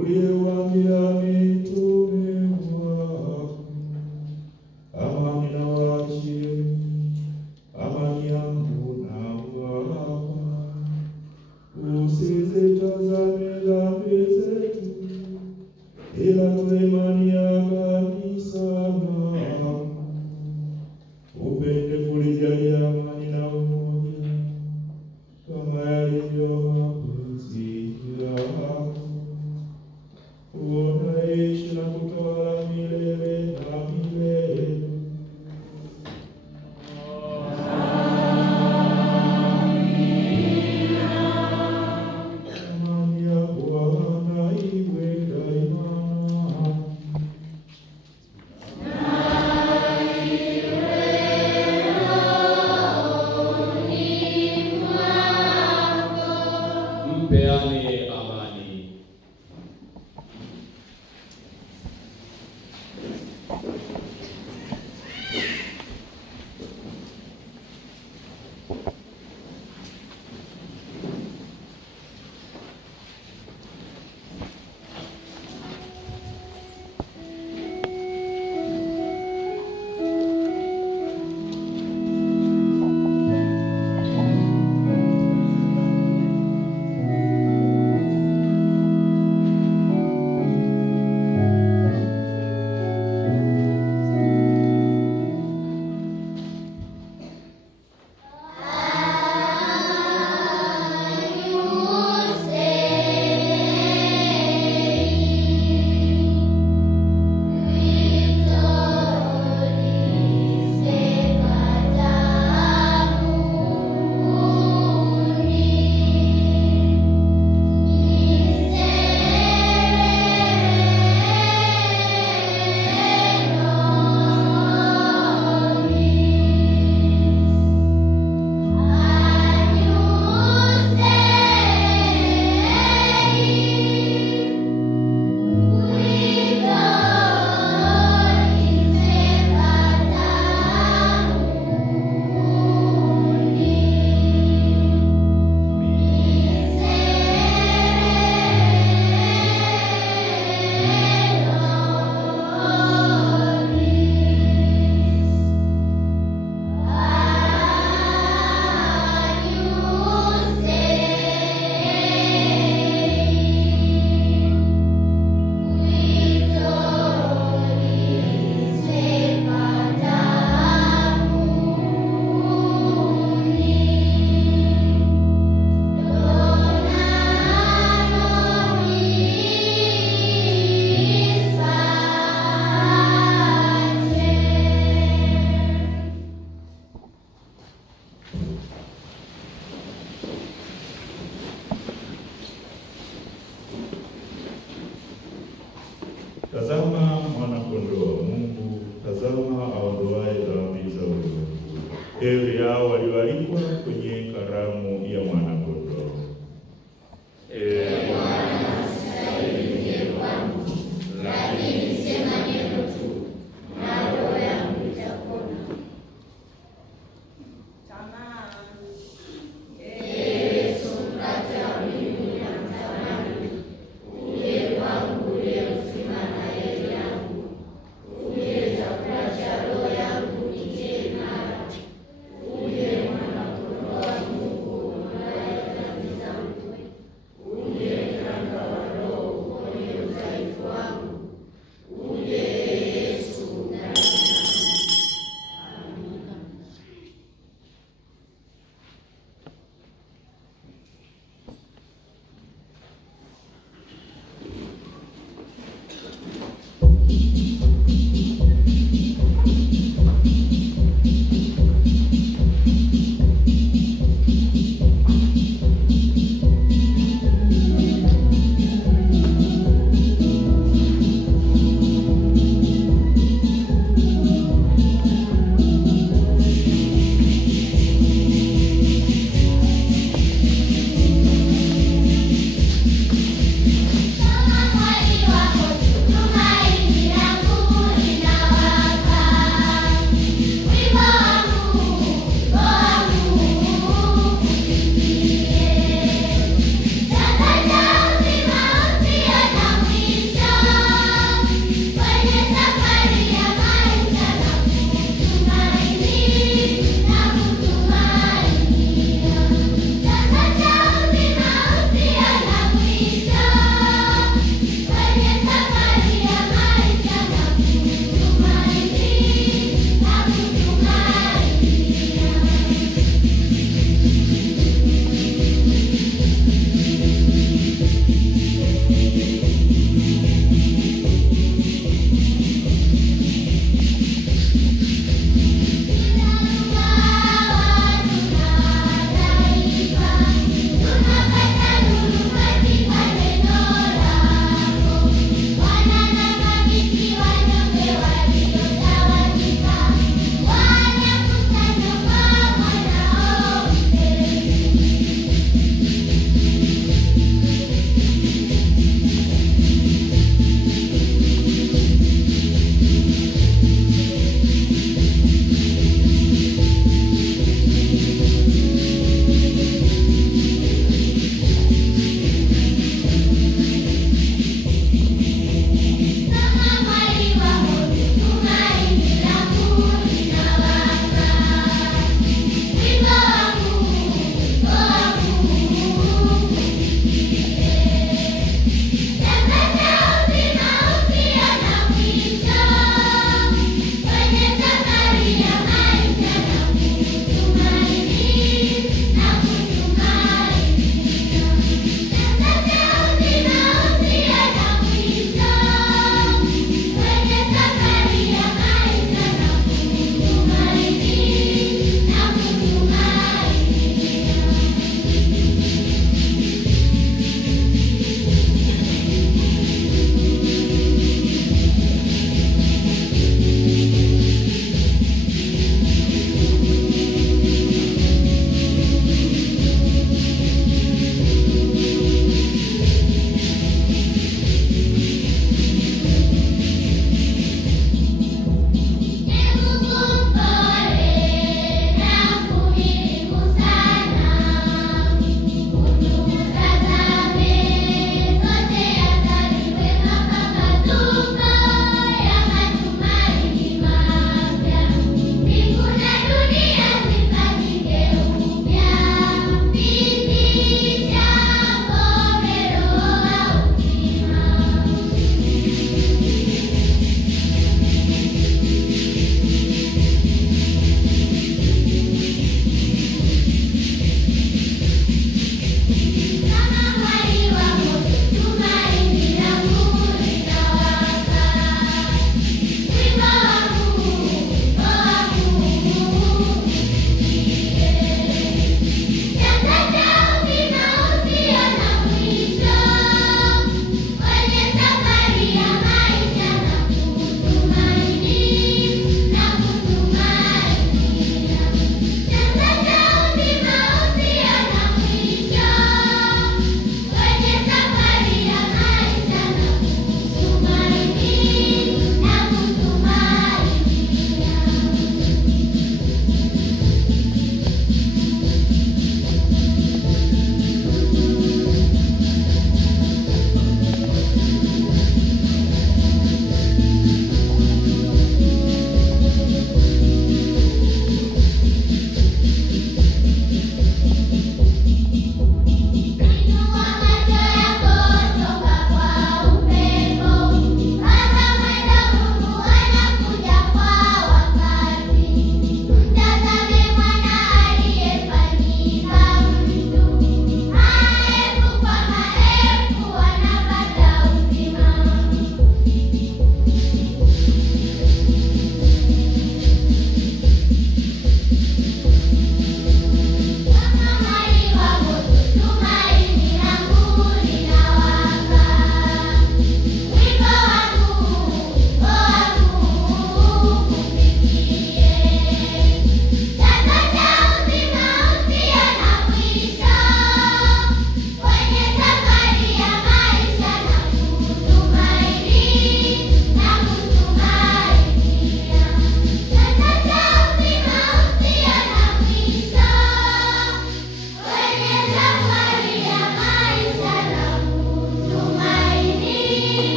uliyewaambia mitume wako, amani nawaachie, amani yangu nawapa, usizitazame dhambi zetu, ila kwa imani ya kanisa lako upende kulijalia amani na umoja, kama yalivyo mapenzi yako, unaishi na kutawala milele na milele. Amani ya Bwana iwe daima Mpeane amani. Tazama mwana-kondoo wa Mungu, tazama aondoaye dhambi za ulimwengu. Heri hao walioalikwa kwenye karamu ya mwana-kondoo. Bwana, sistahili uje kwangu, lakini sema neno tu, na roho yangu itapona. Yesu, mkate wa mbinguni namtamani, uje kwangu ule uzima na heri yangu. Uje chakula cha roho yangu nitie imara. Uje mwana-kondoo wa Mungu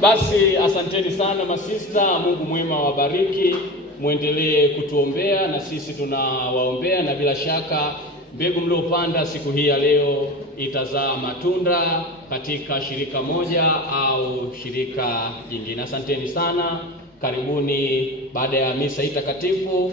Basi asanteni sana masista, Mungu mwema wabariki, muendelee kutuombea na sisi tunawaombea, na bila shaka mbegu mliopanda siku hii ya leo itazaa matunda katika shirika moja au shirika jingine. Asanteni sana. Karibuni baada ya misa hii takatifu,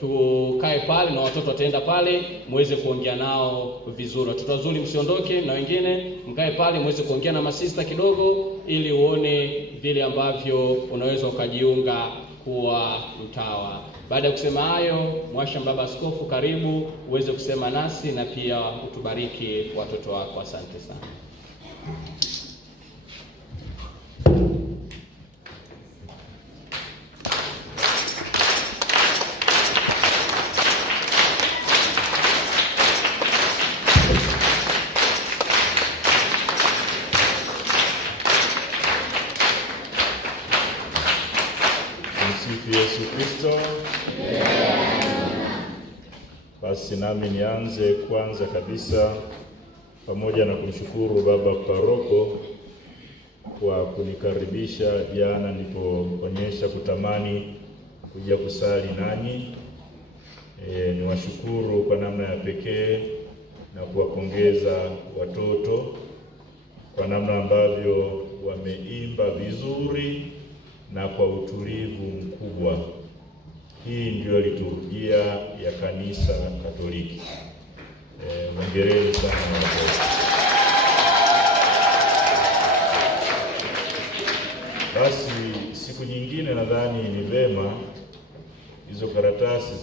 tukae pale na watoto wataenda pale, muweze kuongea nao vizuri. Watoto wazuri msiondoke, na wengine mkae pale muweze kuongea na masista kidogo, ili uone vile ambavyo unaweza ukajiunga kuwa mtawa. Baada ya kusema hayo, Mwasha Baba Askofu, karibu uweze kusema nasi na pia utubariki watoto wako. Asante sana. Yesu Kristo. Basi nami nianze kwanza kabisa pamoja na kumshukuru Baba Paroko kwa kunikaribisha jana nilipoonyesha kutamani kuja kusali nanyi. Niwashukuru kwa namna ya pekee na kuwapongeza watoto kwa namna ambavyo wameimba vizuri na kwa utulivu mkubwa. Hii ndio liturujia ya Kanisa Katoliki. Hongereni sana watoto. Basi siku nyingine nadhani ni vema hizo karatasi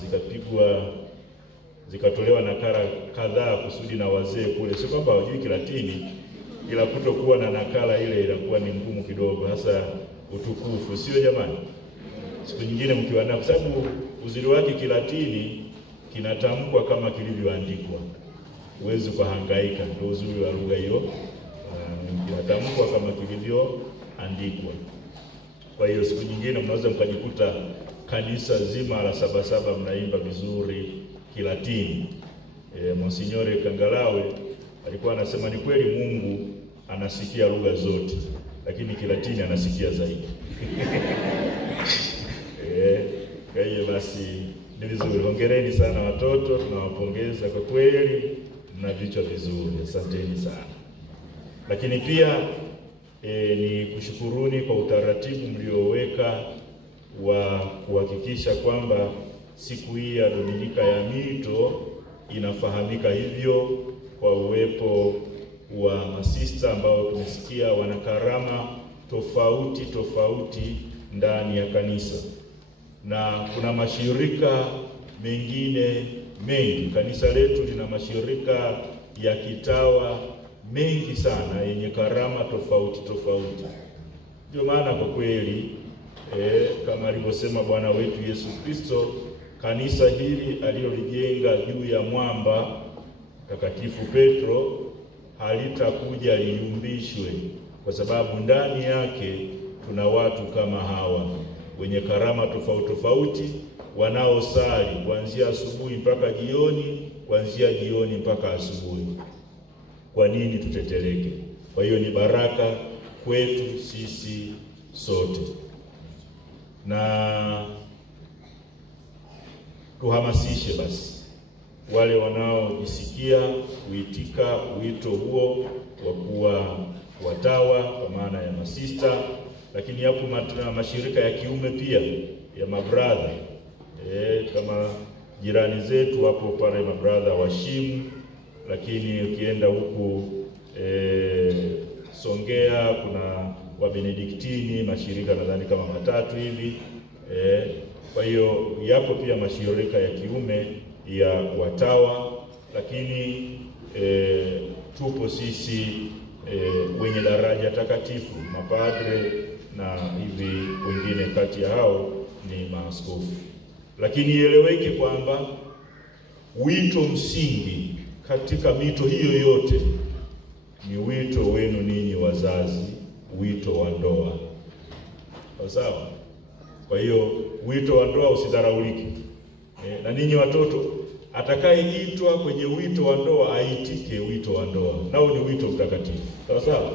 zikatolewa nakala kadhaa kusudi na wazee kule. Sio kwamba hawajui Kilatini, ila kutokuwa na nakala ile inakuwa ni ngumu kidogo, hasa utukufu, sio jamani? Siku nyingine mkiwaandaa, kwa sababu uzuri wake Kilatini kinatamkwa kama kilivyoandikwa. Uwezi kuhangaika, ndio uzuri wa lugha hiyo. Kinatamkwa kama kilivyoandikwa. Kwa hiyo siku nyingine mnaweza mkajikuta kanisa zima la Sabasaba mnaimba vizuri Kilatini. Monsignore Kangalawe alikuwa anasema ni kweli Mungu anasikia lugha zote, lakini Kilatini anasikia zaidi. Kwa hiyo basi ni vizuri. Hongereni sana watoto, tunawapongeza kwa kweli, mna vichwa vizuri. Asanteni sana. Lakini pia ni kushukuruni kwa utaratibu mlioweka wa kuhakikisha kwamba siku hii ya Dominika ya Mito inafahamika hivyo, kwa uwepo wa masista ambao tumesikia wana karama tofauti ndani ya kanisa. Na kuna mashirika mengine mengi. Kanisa letu lina mashirika ya kitawa mengi sana yenye karama tofauti. Ndio maana kwa kweli kama alivyosema Bwana wetu Yesu Kristo, kanisa hili alilolijenga juu ya mwamba Mtakatifu Petro halitakuja liyumbishwe, kwa sababu ndani yake tuna watu kama hawa wenye karama tofauti wanaosali kuanzia asubuhi mpaka jioni, kuanzia jioni mpaka asubuhi. Kwa nini tuteteleke? Kwa hiyo ni baraka kwetu sisi sote. Na tuhamasishe basi wale wanaojisikia kuitika wito huo wa kuwa watawa kwa maana ya masista, lakini hapo mashirika ya kiume pia ya mabradha. Kama jirani zetu hapo pale mabradha wa Shimu, lakini ukienda huku Songea kuna wa Benediktini, mashirika nadhani kama 3 hivi. Kwa hiyo yapo pia mashirika ya kiume ya watawa, lakini tupo sisi wenye daraja takatifu, mapadre na hivi wengine kati ya hao ni maaskofu. Lakini ieleweke kwamba wito msingi katika mito hiyo yote ni wito wenu ninyi wazazi, wito wa ndoa. Sawa? Kwa hiyo wito wa ndoa usidharaulike. Na ninyi watoto, atakayeitwa kwenye wito wa ndoa aitike wito wa ndoa. Nao ni wito mtakatifu. Sawa?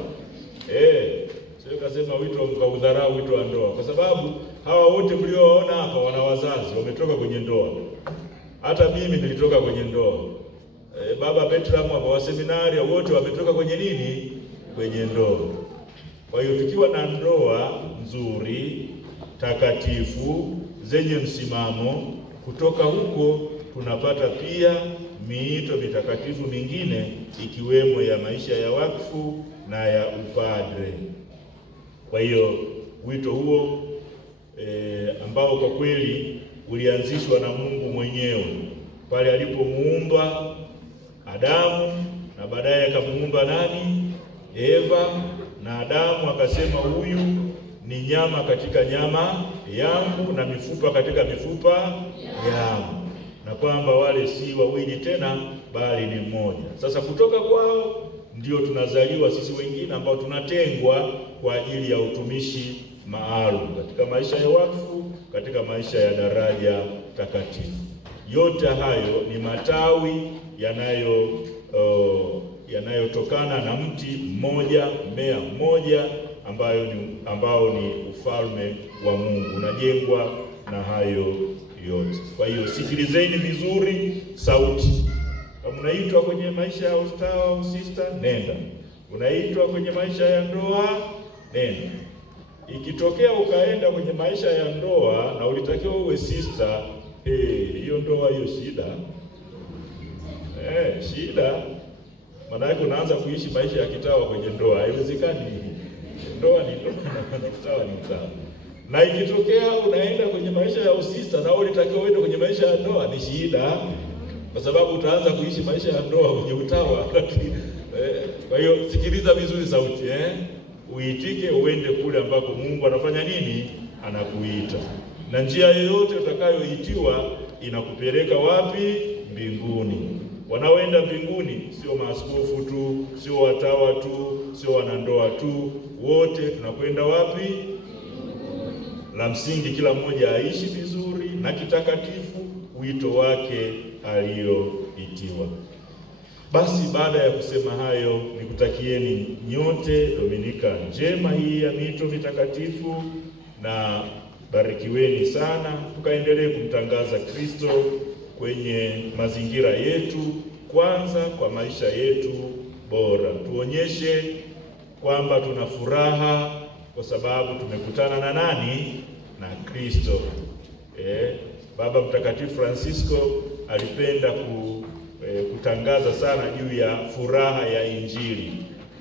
Sio nikasema wito mkaudharau wito wa ndoa, kwa sababu hawa wote mliowaona hapa wana wazazi, wametoka kwenye ndoa. Hata mimi nilitoka kwenye ndoa. Baba Petram hapa wa seminari wote wametoka kwenye nini? Kwenye ndoa. Kwa hiyo tukiwa na ndoa nzuri, takatifu, zenye msimamo, kutoka huko tunapata pia miito mitakatifu mingine ikiwemo ya maisha ya wakfu na ya upadre. Kwa hiyo wito huo ambao kwa kweli ulianzishwa na Mungu mwenyewe pale alipomuumba Adamu na baadaye akamuumba nani? Eva, na Adamu akasema huyu ni nyama katika nyama yangu na mifupa katika mifupa yangu, na kwamba wale si wawili tena bali ni mmoja. Sasa kutoka kwao ndio tunazaliwa sisi wengine ambao tunatengwa kwa ajili ya utumishi maalum katika maisha ya wakfu, katika maisha ya daraja takatifu. Yote hayo ni matawi yanayotokana na mti mmoja, mmea mmoja ambao ni ufalme wa Mungu, unajengwa na hayo yote. Kwa hiyo sikilizeni vizuri sauti. Kama unaitwa kwenye maisha ya ustawa au sister, nenda. Unaitwa kwenye maisha ya ndoa, nenda. Ikitokea ukaenda kwenye maisha ya ndoa na ulitakiwa uwe sister, hiyo ndoa hiyo shida. Shida. Maana yake unaanza kuishi maisha ya kitawa kwenye ndoa. Haiwezekani. Ndoa ni ndoa na kitawa ni kitawa. Na ikitokea unaenda kwenye maisha ya usista na ulitakiwa uende kwenye maisha ya ndoa, ni shida. Kwa sababu utaanza kuishi maisha ya ndoa kwenye utawa. Kwa hiyo sikiliza vizuri sauti, uitike uende kule ambako Mungu anafanya nini? Anakuita. Na njia yoyote utakayoitiwa inakupeleka wapi? Mbinguni. Wanaoenda mbinguni sio maaskofu tu, sio watawa tu, sio wanandoa tu, wote tunakwenda wapi? La msingi kila mmoja aishi vizuri na kitakatifu wito wake alioitiwa. Basi baada ya kusema hayo, nikutakieni nyote Dominika njema hii ya mito mitakatifu, na barikiweni sana, tukaendelee kumtangaza Kristo kwenye mazingira yetu, kwanza kwa maisha yetu bora. Tuonyeshe kwamba tuna furaha kwa sababu tumekutana na nani? Na Kristo. Baba Mtakatifu Francisco alipenda kutangaza sana juu ya furaha ya Injili.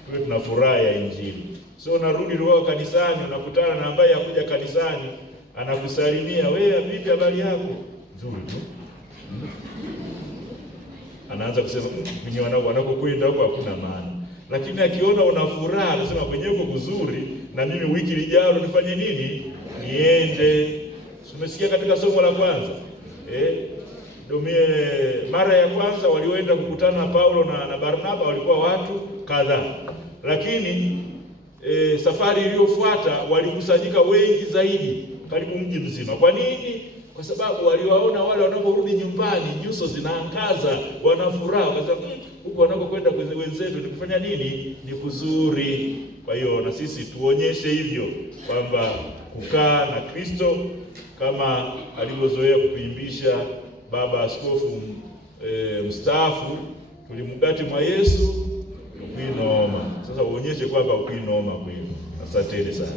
Tuwe tuna furaha ya Injili. So unarudi roho kanisani, unakutana na ambaye hakuja kanisani, anakusalimia, wewe bibi, habari yako? Nzuri tu. Anaanza kusema kwenye wanakokwenda huko hakuna maana. Lakini akiona una furaha anasema kwenyewe uko kuzuri, na mimi wiki lijalo nifanye nini? Niende. Tumesikia katika somo la kwanza. Mara ya kwanza walioenda kukutana Paulo na Barnaba walikuwa watu kadhaa. Lakini safari iliyofuata walikusanyika wengi zaidi, karibu mji mzima. Kwa nini? Kwa sababu waliwaona wale wanaporudi nyumbani nyuso zinaangaza, wana furaha, kwa sababu huko wanakokwenda wenzetu ni kufanya nini? Ni kuzuri. Kwa hiyo na sisi tuonyeshe hivyo kwamba kukaa na Kristo kama alivyozoea kutuimbisha baba askofu mstaafu, tulimugati mwa Yesu ukwinoma. Sasa uonyeshe kwamba ukwinoma kweli. Asanteni sana.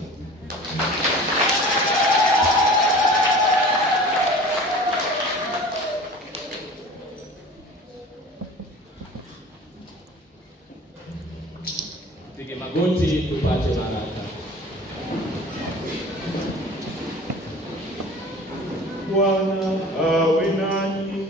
Tupige magoti tupate baraka. Bwana awe nanyi.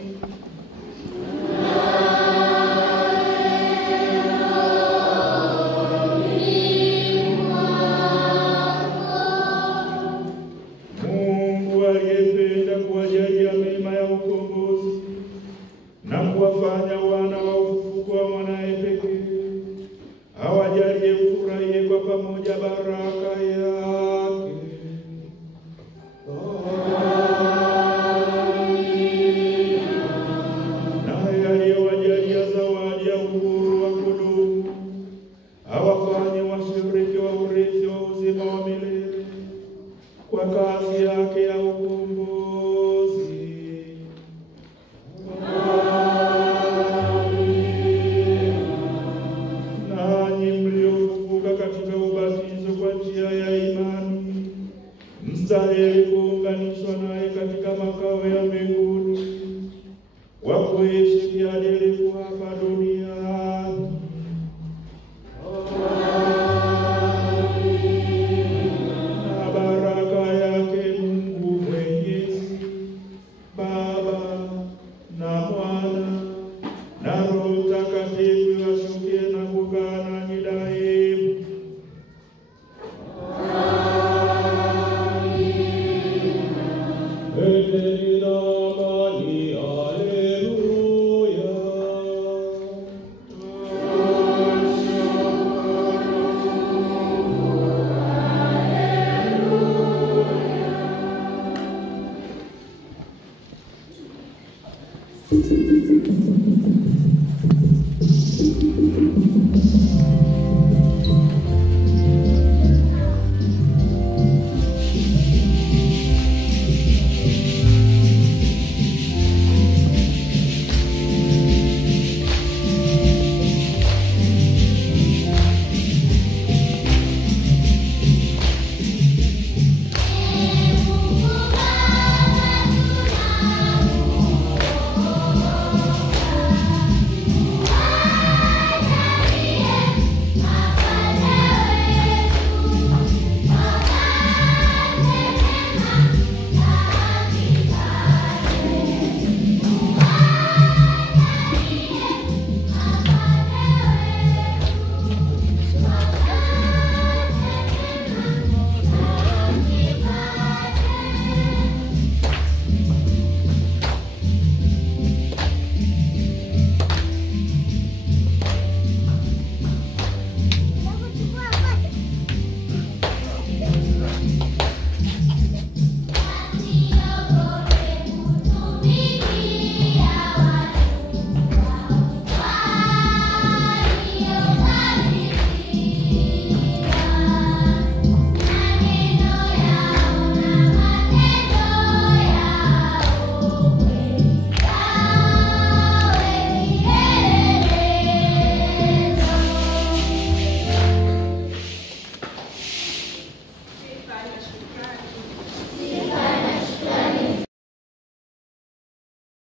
Mungu aliyependa kuwajalia mema ya ukombozi na kuwafanya wana wa ufufuko wa mwanaye pekee, awajalie ufurahie kwa pamoja baraka yake. Amen. kwa kazi yake ya ukombozi. Nanyi mliofufuka katika ubatizo kwa njia ya imani, mstahili kuunganishwa naye katika makao ya mbinguni, wakuishi kiadili